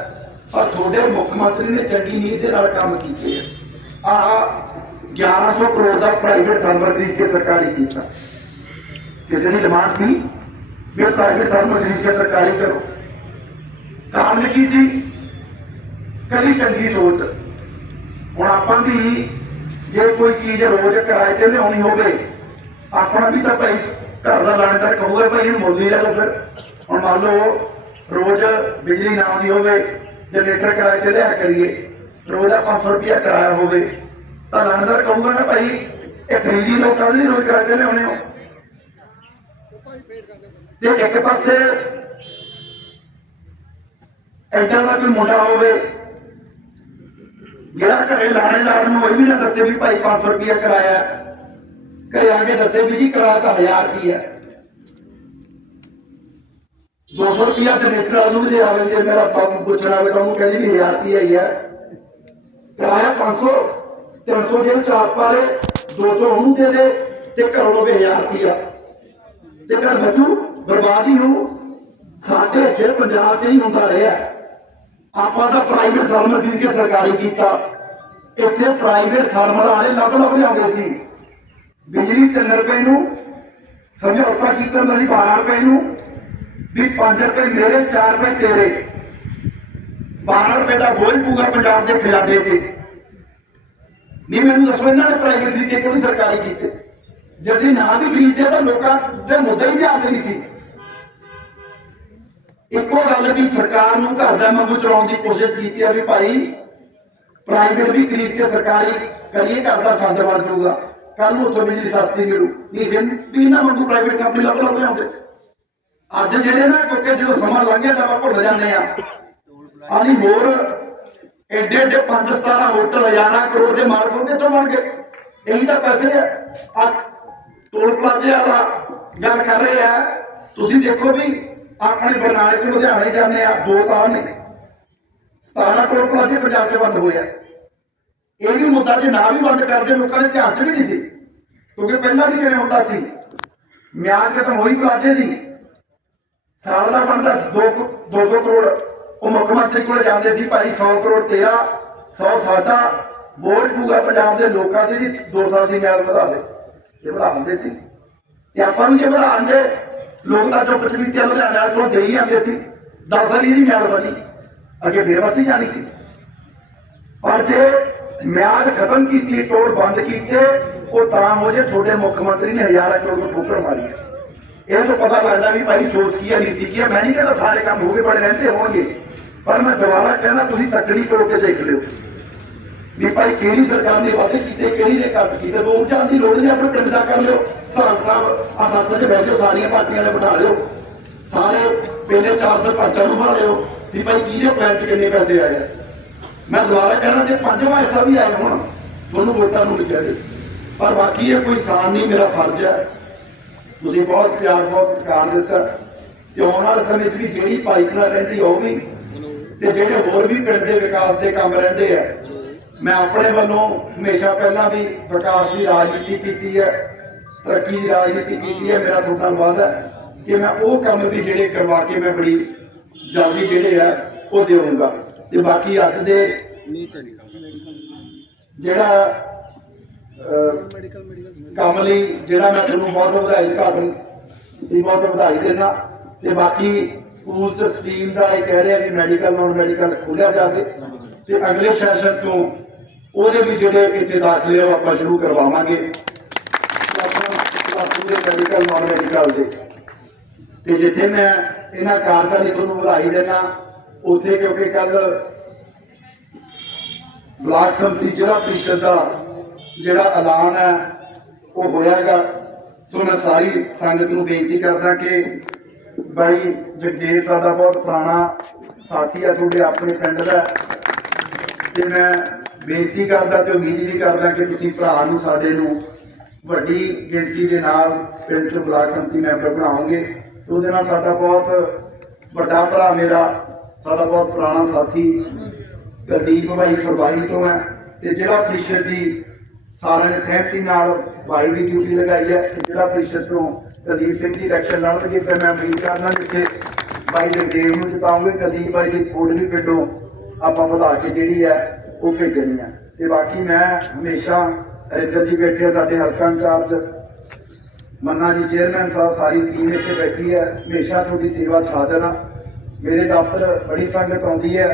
ਹੈ। ਪਰ ਤੁਹਾਡੇ ਮੁੱਖ ਮੰਤਰੀ ਨੇ ਚੰਗੀ ਨੀਅਤ ਦੇ ਨਾਲ ਕੰਮ ਕੀਤੇ ਆ। ਆਹ 1100 ਕਰੋੜ ਦਾ ਪ੍ਰਾਈਵੇਟ ਥਰਮਲ ਖਰੀਦ ਕੇ ਸਰਕਾਰੀ ਕੀਤਾ। ਕਿਸੇ ਦੀ ਡਿਮਾਂਡ ਸੀ ਵੀ ਪ੍ਰਾਈਵੇਟ ਥਰਮਲ ਖਰੀਦ ਕੇ ਸਰਕਾਰੀ ਕਰੋ। ਕਾਰਨ ਕੀ ਸੀ? ਕਦੀ ਚੰਗੀ ਸੋਚ। ਹੁਣ ਆਪਾਂ ਵੀ ਜੇ ਕੋਈ ਚੀਜ਼ ਰੋਜ਼ ਕਿਰਾਏ ਤੇ ਲਿਆਉਣੀ ਹੋਵੇ, ਆਪਣਾ ਵੀ ਤਾਂ ਭਾਈ ਘਰ ਦਾ ਲਾਣੇਦਾਰ ਕਹੂਗਾ ਭਾਈ ਇਹਨੂੰ ਮੁੱਲ ਹੀ ਲੈ ਲਓ ਫਿਰ। ਹੁਣ ਮੰਨ ਲਓ ਰੋਜ਼ ਬਿਜਲੀ ਨਾ ਆਉਂਦੀ ਹੋਵੇ ਜਨਰੇਟਰ ਕਰਾ ਕੇ ਲਿਆ ਕਰੀਏ ਰੋਜ਼ ਦਾ 500 ਰੁਪਇਆ ਕਿਰਾਇਆ ਹੋਵੇ। ਤਾਂ ਲਾਣਦਾਰ ਕਹੂਗਾ ਨਾ ਭਾਈ? ਇਹ ਖਰੀਦੀ ਲੋਕਾਂ ਦੀ ਰੋਜ਼ ਕਿਰਾਏ ਤੇ ਲਿਆਉਣੇ ਹੋ। ਤੇ ਇੱਕ ਪਾਸੇ ਐਡਾ ਦਾ ਕੋਈ ਮੋਟਾ ਹੋਵੇ, ਜਿਹੜਾ ਘਰੇ ਲਾਣੇਦਾਰ ਨੂੰ ਉਹ ਵੀ ਨਾ ਦੱਸੇ ਵੀ ਭਾਈ 500 ਰੁਪਇਆ ਕਿਰਾਇਆ ਘਰੇ ਆ ਕੇ ਦੱਸੇ ਵੀ ਜੀ ਕਿਰਾਇਆ ਤਾਂ 1000 ਰੁਪਿਆ 200 ਰੁਪਿਆ ਤੇ ਡਾਕਟਰ ਵਾਲੇ ਦੇ ਆਵੇ ਜੇ ਮੇਰਾ ਪੰਪ ਪੁੱਛਣਾ ਹੋਵੇ ਤਾਂ ਉਹ ਕਹਿੰਦੀ ਵੀ 1000 ਰੁਪਿਆ ਹੀ ਹੈ ਕਿਰਾਇਆ 500 300 ਜੇ ਚਾਰ ਪਾਲੇ 200 ਹੁਣ ਦੇ ਦੇ, ਤੇ ਘਰੋਂ ਲਵੇ 1000 ਰੁਪਿਆ ਤੇ ਘਰ ਬਚੂ ਬਰਬਾਦ ਹੀ ਹੋ। ਸਾਡੇ ਇੱਥੇ ਪੰਜਾਬ 'ਚ ਹੀ ਹੁੰਦਾ ਰਿਹਾ। ਆਪਾਂ ਤਾਂ ਪ੍ਰਾਈਵੇਟ ਥਰਮਲ ਖਰੀਦ ਕੇ ਸਰਕਾਰੀ ਕੀਤਾ। ਇੱਥੇ ਪ੍ਰਾਈਵੇਟ ਥਰਮਲ ਵਾਲੇ ਲੱਭ ਲੱਭ ਲਿਆਉਂਦੇ ਸੀ। ਬਿਜਲੀ 3 ਰੁਪਏ ਨੂੰ, ਸਮਝੌਤਾ ਕੀਤਾ ਸੀ 12 ਰੁਪਏ ਨੂੰ। ਵੀ 5 ਰੁਪਏ ਮੇਰੇ 4 ਰੁਪਏ ਤੇਰੇ। 12 ਰੁਪਏ ਦਾ ਬੋਝ ਪੂਗਾ ਪੰਜਾਬ ਦੇ ਖਜ਼ਾਨੇ ਤੇ। ਨਹੀਂ, ਮੈਨੂੰ ਦੱਸੋ, ਇਹਨਾਂ ਨੇ ਪ੍ਰਾਈਵੇਟ ਖਰੀਦ ਕੇ ਸਰਕਾਰੀ ਕੀਤੇ? ਜੇ ਅਸੀਂ ਨਾ ਵੀ ਖਰੀਦਿਆ ਤਾਂ ਲੋਕਾਂ ਦੇ ਮੁੱਦੇ ਹੀ ਧਿਆਨ ਨਹੀਂ ਸੀ। ਇੱਕੋ ਗੱਲ ਵੀ ਸਰਕਾਰ ਨੂੰ ਘਰ ਦਾ ਵਾਂਗੂ ਚਲਾਉਣ ਦੀ ਕੋਸ਼ਿਸ਼ ਕੀਤੀ ਆ ਵੀ ਭਾਈ, ਪ੍ਰਾਈਵੇਟ ਵੀ ਖਰੀਦ ਕੇ ਸਰਕਾਰੀ ਕਰੀਏ, ਘਰ ਦਾ ਸੰਦ ਵੱਧ ਜਾਊਗਾ। ਕੱਲ ਨੂੰ ਉੱਥੋਂ ਬਿਜਲੀ ਸਸਤੀ ਮਿਲੂ। ਨਹੀਂ ਸੀ ਵੀ ਇਹਨਾਂ ਵਾਂਗੂ ਪ੍ਰਾਈਵੇਟ ਕੰਪਨੀ ਲੱਭ ਲੱਭ ਲਿਆਉਂਦੇ। ਅੱਜ ਜਿਹੜੇ ਨਾ, ਕਿਉਂਕਿ ਜਦੋਂ ਸਮਾਂ ਲੰਘ ਗਿਆ ਤਾਂ ਆਪਾਂ ਭੁੱਲ ਜਾਂਦੇ ਆ। ਆਨੀ ਹੋਰ ਐਡੇ ਐਡੇ 5 17 ਹੋਟਲ ਹਜ਼ਾਰਾਂ ਕਰੋੜ ਦੇ ਮਾਲਕ ਹੋ ਕਿੱਥੋਂ ਬਣ ਗਏ? ਇਹੀ ਤਾਂ ਪੈਸੇ ਆ। ਆ ਟੋਲ ਪਲਾਜ਼ੇ ਵਾਲਾ ਗੱਲ ਕਰ ਰਹੇ ਆ। ਤੁਸੀਂ ਦੇਖੋ ਵੀ ਆਪਣੇ ਬਰਨਾਲੇ ਤੋਂ ਲੁਧਿਆਣੇ ਜਾਂਦੇ ਆ, ਦੋ ਤਾਂ ਨੇ। 17 ਟੋਲ ਪਲਾਜ਼ੇ ਪੰਜਾਬ 'ਚ ਬੰਦ ਹੋਏ ਆ। ਇਹ ਵੀ ਮੁੱਦਾ ਜੇ ਨਾ ਵੀ ਬੰਦ ਕਰਦੇ, ਲੋਕਾਂ ਦੇ ਧਿਆਨ 'ਚ ਵੀ ਨਹੀਂ ਸੀ। ਕਿਉਂਕਿ ਪਹਿਲਾਂ ਵੀ ਕਿਵੇਂ ਹੁੰਦਾ ਸੀ? ਮਿਆਦ ਖਤਮ ਹੋਈ ਪਲਾਜ਼ੇ ਦੀ। ਸਾਲ ਦਾ ਬਣਦਾ 2 200 ਕਰੋੜ। ਉਹ ਮੁੱਖ ਮੰਤਰੀ ਕੋਲ ਜਾਂਦੇ ਸੀ, ਭਾਈ 100 ਕਰੋੜ ਤੇਰਾ 100 ਸਾਡਾ ਬੋਰ ਪੂਗਾ ਪੰਜਾਬ ਦੇ ਲੋਕਾਂ ਦੀ ਜੀ 2 ਸਾਲ ਦੀ ਮਿਆਦ ਵਧਾ ਦੇ। ਇਹ ਵਧਾਉਂਦੇ ਸੀ। ਤੇ ਆਪਾਂ ਵੀ ਜੇ ਵਧਾਉਂਦੇ ਲੋਕ ਤਾਂ ਚੁੱਪ ਚਪੀਤੇ ਲੁਧਿਆਣੇ ਵਾਲੇ ਕੋਲ ਦੇਈ ਜਾਂਦੇ ਸੀ। 10 ਸਾਲ ਦੀ ਮਿਆਦ ਵਧੀ। ਅੱਗੇ ਫਿਰ ਵਧੀ ਜਾਣੀ ਸੀ। ਪਰ ਜੇ ਮਿਆਦ ਖਤਮ ਕੀਤੀ, ਟੋਲ ਬੰਦ ਕੀਤੇ, ਉਹ ਤਾਂ ਹੋ ਜੇ ਤੁਹਾਡੇ ਮੁੱਖ ਮੰਤਰੀ ਨੇ ਹਜ਼ਾਰਾਂ ਕਰੋੜ ਨੂੰ ਠੋਕਰ ਮਾਰੀ ਹੈ। ਇਹ ਤੋਂ ਪਤਾ ਲੱਗਦਾ ਵੀ ਭਾਈ ਸੋਚ ਕੀ ਹੈ, ਨੀਤੀ ਕੀ ਹੈ। ਮੈਂ ਨਹੀਂ ਕਹਿੰਦਾ ਸਾਰੇ ਕੰਮ ਹੋ ਗਏ, ਬੜੇ ਰਹਿੰਦੇ ਹੋਣਗੇ। ਪਰ ਮੈਂ ਦੁਬਾਰਾ ਕਹਿੰਦਾ ਤੁਸੀਂ ਤੱਕੜੀ ਕਰੋ ਕੇ ਦੇਖ ਲਿਓ। ਵੀ ਭਾਈ ਕਿਹੜੀ ਸਰਕਾਰ ਨੇ ਵਾਅਦੇ ਕੀਤੇ, ਕਿਹੜੀ ਨੇ ਘੱਟ ਕੀਤੇ। ਦੋ ਜਾਣ ਦੀ ਲੋੜ ਨਹੀਂ, ਆਪਣੇ ਪਿੰਡ ਦਾ ਕਰ ਲਿਓ। ਹਿਸਾਬ ਕਿਤਾਬ ਆ ਬਹਿ ਜਾਓ, ਸਾਰੀਆਂ ਪਾਰਟੀਆਂ ਨੇ ਬਿਠਾ ਲਿਓ। ਸਾਰੇ ਪਹਿਲੇ ਚਾਰ ਸਰਪੰਚਾਂ ਨੂੰ ਬਣਾ ਲਿਓ ਵੀ ਭਾਈ ਕਿਹਦੇ ਪਲਾਨ 'ਚ ਕਿੰਨੇ ਪੈਸੇ ਆਏ ਆ। ਮੈਂ ਦੁਬਾਰਾ ਕਹਿਣਾ ਜੇ ਪੰਜਵਾਂ ਹਿੱਸਾ ਵੀ ਆਏ ਹੁਣ, ਤੁਹਾਨੂੰ ਵੋਟਾਂ ਨੂੰ ਲਿਖਿਆ ਜੇ ਪਰ ਬਾਕੀ ਇਹ ਕੋਈ ਸਾਨ ਨਹੀਂ, ਮੇਰਾ ਫਰਜ਼ ਹੈ। ਤੁਸੀਂ ਬਹੁਤ ਪਿਆਰ ਬਹੁਤ ਸਤਿਕਾਰ ਦਿੱਤਾ। ਤੇ ਆਉਣ ਵਾਲੇ ਸਮੇਂ 'ਚ ਵੀ ਜਿਹੜੀ ਪਾਈਪਲਾਈਨ ਰਹਿੰਦੀ ਉਹ ਵੀ ਤੇ ਜਿਹੜੇ ਹੋਰ ਵੀ ਪਿੰਡ ਦੇ ਵਿਕਾਸ ਦੇ ਕੰਮ ਰਹਿੰਦੇ ਆ ਮੈਂ ਆਪਣੇ ਵੱਲੋਂ ਹਮੇਸ਼ਾ ਪਹਿਲਾਂ ਵੀ ਵਿਕਾਸ ਦੀ ਰਾਜਨੀਤੀ ਕੀਤੀ ਹੈ ਤਰੱਕੀ ਦੀ ਰਾਜਨੀਤੀ ਕੀਤੀ ਹੈ ਮੇਰਾ ਤੁਹਾਡਾ ਵਾਅਦਾ ਕਿ ਮੈਂ ਉਹ ਕੰਮ ਵੀ ਜਿਹੜੇ ਕਰਵਾ ਕੇ ਮੈਂ ਬੜੀ ਜਲਦੀ ਜਿਹੜੇ ਆ ਉਹ ਦੇਵਾਂਗਾ। ਤੇ ਬਾਕੀ ਅੱਜ ਦੇ ਜਿਹੜਾ ਅਹ, ਕੰਮ ਲਈ ਜਿਹੜਾ ਮੈਂ ਤੁਹਾਨੂੰ ਬਹੁਤ ਵਧਾਈ ਘਾਟਨ ਦੀ ਬਹੁਤ ਵਧਾਈ ਦੇਣਾ ਤੇ ਬਾਕੀ ਸਕੂਲ ਚ ਸਟਰੀਮ ਦਾ ਇਹ ਕਹਿ ਰਿਹਾ ਵੀ ਮੈਡੀਕਲ ਨਾਨ ਮੈਡੀਕਲ ਖੋਲਿਆ ਜਾਵੇ। ਤੇ ਅਗਲੇ ਸੈਸ਼ਨ ਤੋਂ ਉਹਦੇ ਵੀ ਜਿਹੜੇ ਇੱਥੇ ਦਾਖਲੇ ਆ, ਉਹ ਆਪਾਂ ਸ਼ੁਰੂ ਕਰਵਾਵਾਂਗੇ। ਪੂਰੇ ਮੈਡੀਕਲ ਨਾਨ ਮੈਡੀਕਲ ਦੇ। ਤੇ ਜਿੱਥੇ ਮੈਂ ਇਹਨਾਂ ਕਾਰਜਾਂ ਦੀ ਤੁਹਾਨੂੰ ਵਧਾਈ ਦੇਣਾ ਉੱਥੇ ਕਿਉਂਕਿ ਕੱਲ ਬਲਾਕ ਸੰਮਤੀ ਜ਼ਿਲ੍ਹਾ ਪ੍ਰੀਸ਼ਦ ਦਾ ਜਿਹੜਾ ਐਲਾਨ ਹੈ ਉਹ ਹੋਇਆਗਾ ਸੋ ਮੈਂ ਸਾਰੀ ਸੰਗਤ ਨੂੰ ਬੇਨਤੀ ਕਰਦਾ ਕਿ ਬਾਈ ਜਗਦੇਵ ਸਾਡਾ ਬਹੁਤ ਪੁਰਾਣਾ ਸਾਥੀ ਆ, ਤੁਹਾਡੇ ਆਪਣੇ ਪਿੰਡ ਦਾ। ਤੇ ਮੈਂ ਬੇਨਤੀ ਕਰਦਾ ਤੇ ਉਮੀਦ ਵੀ ਕਰਦਾ ਕਿ ਤੁਸੀਂ ਭਰਾ ਨੂੰ, ਸਾਡੇ ਨੂੰ ਵੱਡੀ ਗਿਣਤੀ ਦੇ ਨਾਲ ਪਿੰਡ ਚ ਬਲਾਕ ਸੰਮਤੀ ਮੈਂਬਰ ਬਣਾਓਗੇ। ਤੇ ਉਹਦੇ ਨਾਲ ਸਾਡਾ ਬਹੁਤ ਵੱਡਾ ਭਰਾ ਮੇਰਾ, ਸਾਡਾ ਬਹੁਤ ਪੁਰਾਣਾ ਸਾਥੀ ਕੁਲਦੀਪ ਭਾਈ ਫਰਵਾਈ ਤੋਂ ਹੈ। ਤੇ ਜਿਹੜਾ ਪ੍ਰੀਸ਼ਦ ਦੀ ਸਾਰਿਆਂ ਨੇ ਸਹਿਮਤੀ ਨਾਲ ਭਾਈ ਦੀ ਡਿਊਟੀ ਲਗਾਈ ਹੈ। ਤੇ ਜਿਹੜਾ ਪ੍ਰੀਸ਼ਦ ਤੋਂ ਕੁਲਦੀਪ ਸਿੰਘ ਜੀ ਇਲੈਕਸ਼ਨ ਲੜਨਗੇ ਤੇ ਮੈਂ ਉਮੀਦ ਕਰਦਾ ਜਿੱਥੇ ਭਾਈ ਜਗਦੇਵ ਨੂੰ ਜਿਤਾਉਂਗੇ, ਕੁਲਦੀਪ ਭਾਈ ਦੀ ਕੋਲ ਵੀ ਪਿੰਡੋਂ ਆਪਾਂ ਵਧਾ ਕੇ ਜਿਹੜੀ ਹੈ ਉਹ ਭੇਜਣੀ ਹੈ। ਤੇ ਬਾਕੀ ਮੈਂ ਹਮੇਸ਼ਾ ਹਰਿੰਦਰ ਜੀ ਬੈਠੇ ਆ ਸਾਡੇ ਹਲਕਾ ਇੰਚਾਰਜ। ਮੰਨਾ ਜੀ ਚੇਅਰਮੈਨ ਸਾਹਿਬ ਸਾਰੀ ਟੀਮ ਇੱਥੇ ਬੈਠੀ ਹੈ। ਹਮੇਸ਼ਾ ਤੁਹਾਡੀ ਸੇਵਾ ਚ ਦੇਣਾ ਮੇਰੇ ਦਫ਼ਤਰ ਬੜੀ ਸੰਗਤ ਆਉਂਦੀ ਹੈ।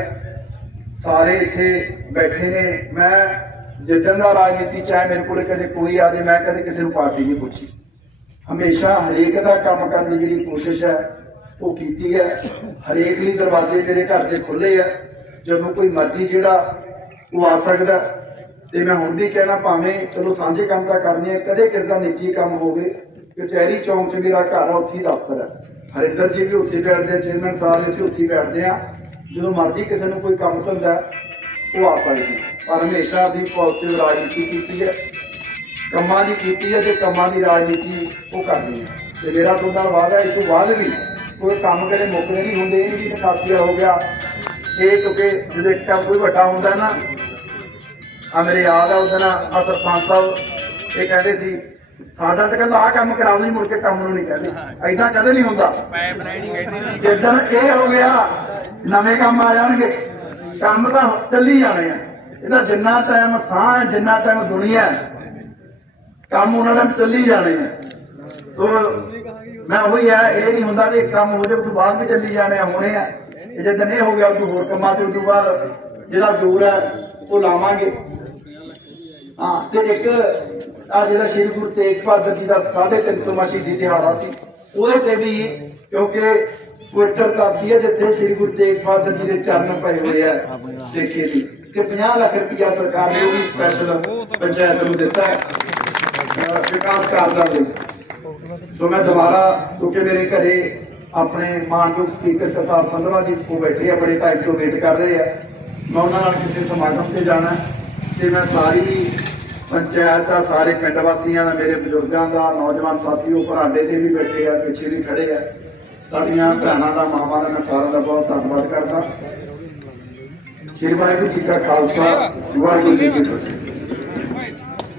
ਸਾਰੇ ਇੱਥੇ ਬੈਠੇ ਨੇ। ਮੈਂ ਜਿੱਦਣ ਦਾ ਰਾਜਨੀਤੀ ਚਾਹੇ ਮੇਰੇ ਕੋਲ ਕਦੇ ਕੋਈ ਆ ਜਾਏ ਮੈਂ ਕਦੇ ਕਿਸੇ ਨੂੰ ਪਾਰਟੀ ਨਹੀਂ ਪੁੱਛੀ। ਹਮੇਸ਼ਾ ਹਰੇਕ ਦਾ ਕੰਮ ਕਰਨ ਦੀ ਜਿਹੜੀ ਕੋਸ਼ਿਸ਼ ਹੈ, ਉਹ ਕੀਤੀ ਹੈ। ਹਰੇਕ ਲਈ ਦਰਵਾਜ਼ੇ ਮੇਰੇ ਘਰ ਦੇ ਖੁੱਲੇ ਆ। ਜਦੋਂ ਕੋਈ ਮਰਜ਼ੀ ਜਿਹੜਾ ਉਹ ਆ ਸਕਦਾ। ਤੇ ਮੈਂ ਹੁਣ ਵੀ ਕਹਿਣਾ ਭਾਵੇਂ, ਚਲੋ ਸਾਂਝੇ ਕੰਮ ਤਾਂ ਕਰਨੇ ਆ, ਕਦੇ ਕਿਸੇ ਦਾ ਨਿੱਜੀ ਕੰਮ ਹੋਵੇ, ਕਚਹਿਰੀ ਚੌਂਕ 'ਚ ਮੇਰਾ ਘਰ ਆ, ਉੱਥੇ ਹੀ ਦਫ਼ਤਰ ਹੈ ਹਰਿੰਦਰ ਜੀ ਵੀ ਉੱਥੇ ਬੈਠਦੇ ਆ, ਚੇਅਰਮੈਨ ਸਾਹਿਬ ਨੇ ਅਸੀਂ ਉੱਥੇ ਹੀ ਬੈਠਦੇ ਆ। ਜਦੋਂ ਮਰਜ਼ੀ ਕਿਸੇ ਨੂੰ ਕੋਈ ਕੰਮ ਧੰਦਾ ਉਹ ਆ ਸਕਦੇ ਪਰ ਹਮੇਸ਼ਾ ਅਸੀਂ ਪੋਜ਼ਿਟਿਵ ਰਾਜਨੀਤੀ ਕੀਤੀ ਹੈ। ਕੰਮਾਂ ਦੀ ਕੀਤੀ ਹੈ ਤੇ ਕੰਮਾਂ ਦੀ ਰਾਜਨੀਤੀ ਉਹ ਕਰਨੀ ਹੈ। ਤੇ ਮੇਰਾ ਤੁਹਾਡਾ ਵਾਅਦਾ ਇਸ ਤੋਂ ਬਾਅਦ ਵੀ ਕੋਈ ਕੰਮ ਕਦੇ ਮੁੱਕਦੇ ਨਹੀਂ ਹੁੰਦੇ ਇਹ ਵੀ ਨਿਕਾਸੀਆ ਹੋ ਗਿਆ। ਇਹ ਕਿਉਂਕਿ ਜਦੋਂ ਇੱਕ ਕੋਈ ਵੱਡਾ ਹੁੰਦਾ ਨਾ ਆ ਮੇਰੇ ਯਾਦ ਆ ਉਹਦਾ ਨਾ ਆ ਸਰਪੰਚ ਸਾਹਿਬ ਇਹ ਕਹਿੰਦੇ ਸੀ ਸਾਡਾ ਤਾਂ ਕਹਿੰਦਾ ਆ ਕੰਮ ਕਰਾਉ ਨਹੀਂ ਮੁੜ ਕੇ ਕੰਮ ਨੂੰ ਨਹੀਂ ਕਹਿੰਦੇ। ਐਦਾਂ ਕਦੇ ਨਹੀਂ ਹੁੰਦਾ। ਜਿੱਦਣ ਇਹ ਹੋ ਗਿਆ ਨਵੇਂ ਕੰਮ ਆ ਜਾਣਗੇ। ਕੰਮ ਤਾਂ ਚੱਲੀ ਜਾਣੇ ਆ। ਇਹਦਾ ਜਿੰਨਾ ਟਾਈਮ ਸਾਹ ਹੈ, ਜਿੰਨਾ ਟਾਈਮ ਦੁਨੀਆ ਹੈ, ਕੰਮ ਉਹਨਾਂ ਟਾਈਮ ਚੱਲੀ ਜਾਣੇ ਆ। ਸੋ ਮੈਂ ਉਹੀ ਆ, ਇਹ ਨਹੀਂ ਹੁੰਦਾ ਵੀ ਕੰਮ ਹੋ ਜਾਵੇ ਤੋਂ ਬਾਅਦ ਵੀ ਚੱਲੀ ਜਾਣੇ ਆ, ਹੋਣੇ ਆ। ਇਹ ਜਦੋਂ ਇਹ ਹੋ ਗਿਆ ਉਹ ਹੋਰ ਕੰਮਾਂ ਤੇ ਉਸ ਤੋਂ ਬਾਅਦ ਜਿਹੜਾ ਜੋਰ ਹੈ, ਉਹ ਲਾਵਾਂਗੇ। ਹਾਂ, ਤੇ ਇੱਕ ਆ ਜਿਹੜਾ ਸ਼੍ਰੀ ਗੁਰੂ ਤੇਗ ਬਹਾਦਰ ਜੀ ਦਾ 350ਵਾਂ ਸ਼ਹੀਦੀ ਦਿਹਾੜਾ ਸੀ, ਉਹਦੇ ਤੇ ਵੀ, ਕਿਉਂਕਿ ਪਵਿੱਤਰ ਧਰਤੀ ਹੈ, ਜਿੱਥੇ ਸ਼੍ਰੀ ਗੁਰੂ ਤੇਗ ਬਹਾਦਰ ਜੀ ਦੇ ਚਰਨ ਪਏ ਹੋਏ ਆ ਸਿੱਖੇ ਦੀ। ਤੇ 50 ਲੱਖ ਰੁਪਇਆ ਸਰਕਾਰ ਨੇ ਉਹ ਵੀ ਸਪੈਸ਼ਲ ਪੰਚਾਇਤ ਨੂੰ ਦਿੱਤਾ ਵਿਕਾਸ ਕਾਰਜਾਂ ਲਈ। ਸੋ ਮੈਂ ਦੁਬਾਰਾ ਕਿਉਂਕਿ ਮੇਰੇ ਘਰੇ ਆਪਣੇ ਮਾਨਯੋਗ ਸਪੀਕਰ ਸਰਦਾਰ ਸੰਧਵਾ ਜੀ ਕੋ ਬੈਠੇ ਆ, ਬੜੇ ਟਾਈਮ ਤੋਂ ਵੇਟ ਕਰ ਰਹੇ ਆ। ਮੈਂ ਉਹਨਾਂ ਨਾਲ ਕਿਸੇ ਸਮਾਗਮ ਤੇ ਜਾਣਾ ਤੇ ਮੈਂ ਸਾਰੀ ਪੰਚਾਇਤ ਦਾ ਸਾਰੇ ਪਿੰਡ ਵਾਸੀਆਂ ਦਾ ਮੇਰੇ ਬਜ਼ੁਰਗਾਂ ਦਾ, ਨੌਜਵਾਨ ਸਾਥੀਓ, ਭਰਾਡੇ ਤੇ ਵੀ ਬੈਠੇ ਆ, ਪਿੱਛੇ ਵੀ ਖੜੇ ਆ। ਸਾਡੀਆਂ ਭੈਣਾਂ ਦਾ ਮਾਵਾਂ ਦਾ ਮੈਂ ਸਾਰਿਆਂ ਦਾ ਬਹੁਤ ਧੰਨਵਾਦ ਕਰਦਾ। ਸ਼੍ਰੀ ਵਾਹਿਗੁਰੂ ਜੀ ਕਾ ਖਾਲਸਾ ਵਾਹਿਗੁਰੂ ਜੀ ਕੀ ਫਤਿਹ।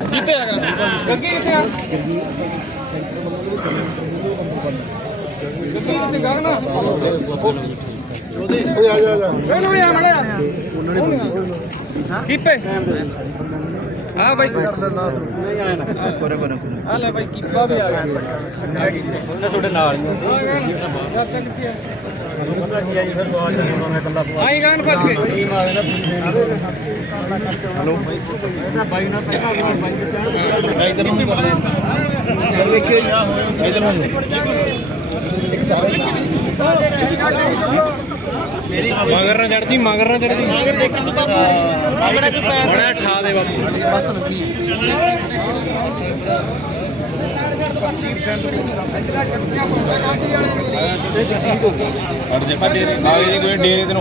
ਗੱਗੀ ਕਿੱਥੇ ਆ? ਗੱਗੀ ਕਿੱਥੇ? ਗਗਨਾ? ਓਏ ਆ ਜਾ ਆ ਜਾ। ਇਹਨੂੰ ਵੀ ਆ ਮੜਿਆ ਕੀਪੇ? ਆ ਬਾਈ। ਆ ਲੈ ਬਾਈ ਕੀਪਾ ਵੀ ਆ ਗਿਆ। ਉਹਨਾਂ ਤੁਹਾਡੇ ਨਾਲ ਹੀ ਸੀ ਕੀ ਚ ਉਹਨਾਂ ਨੇ ਕੱਲਾ ਆਈ ਗਾਨ ਵਾਲੇ ਨਾ ਹਲੋ। ਬਾਈ ਨਾਲ ਪਹਿਲਾਂ ਉਹਨਾਂ ਬਾਈ ਇਧਰ ਨੂੰ ਕਰ ਚੱਲ ਵੇਖਿਓ ਇਧਰ ਨੂੰ। ਮਗਰ ਨਾ ਚੜਦੀ ਮਗਰ ਨਾ ਚੜਦੀ ਮਗਰ ਦੇਖਣ ਤੋਂ ਬਾਅਦ ਮਗਰ ਚ ਪੈਰ ਬੜਾ ਠਾ ਦੇ ਬਾਪੂ। ਅੜ ਜੇ ਡੇਰੇ ਆਗੇ ਜੀ ਕੋਈ ਡੇਰੇ ਤੇ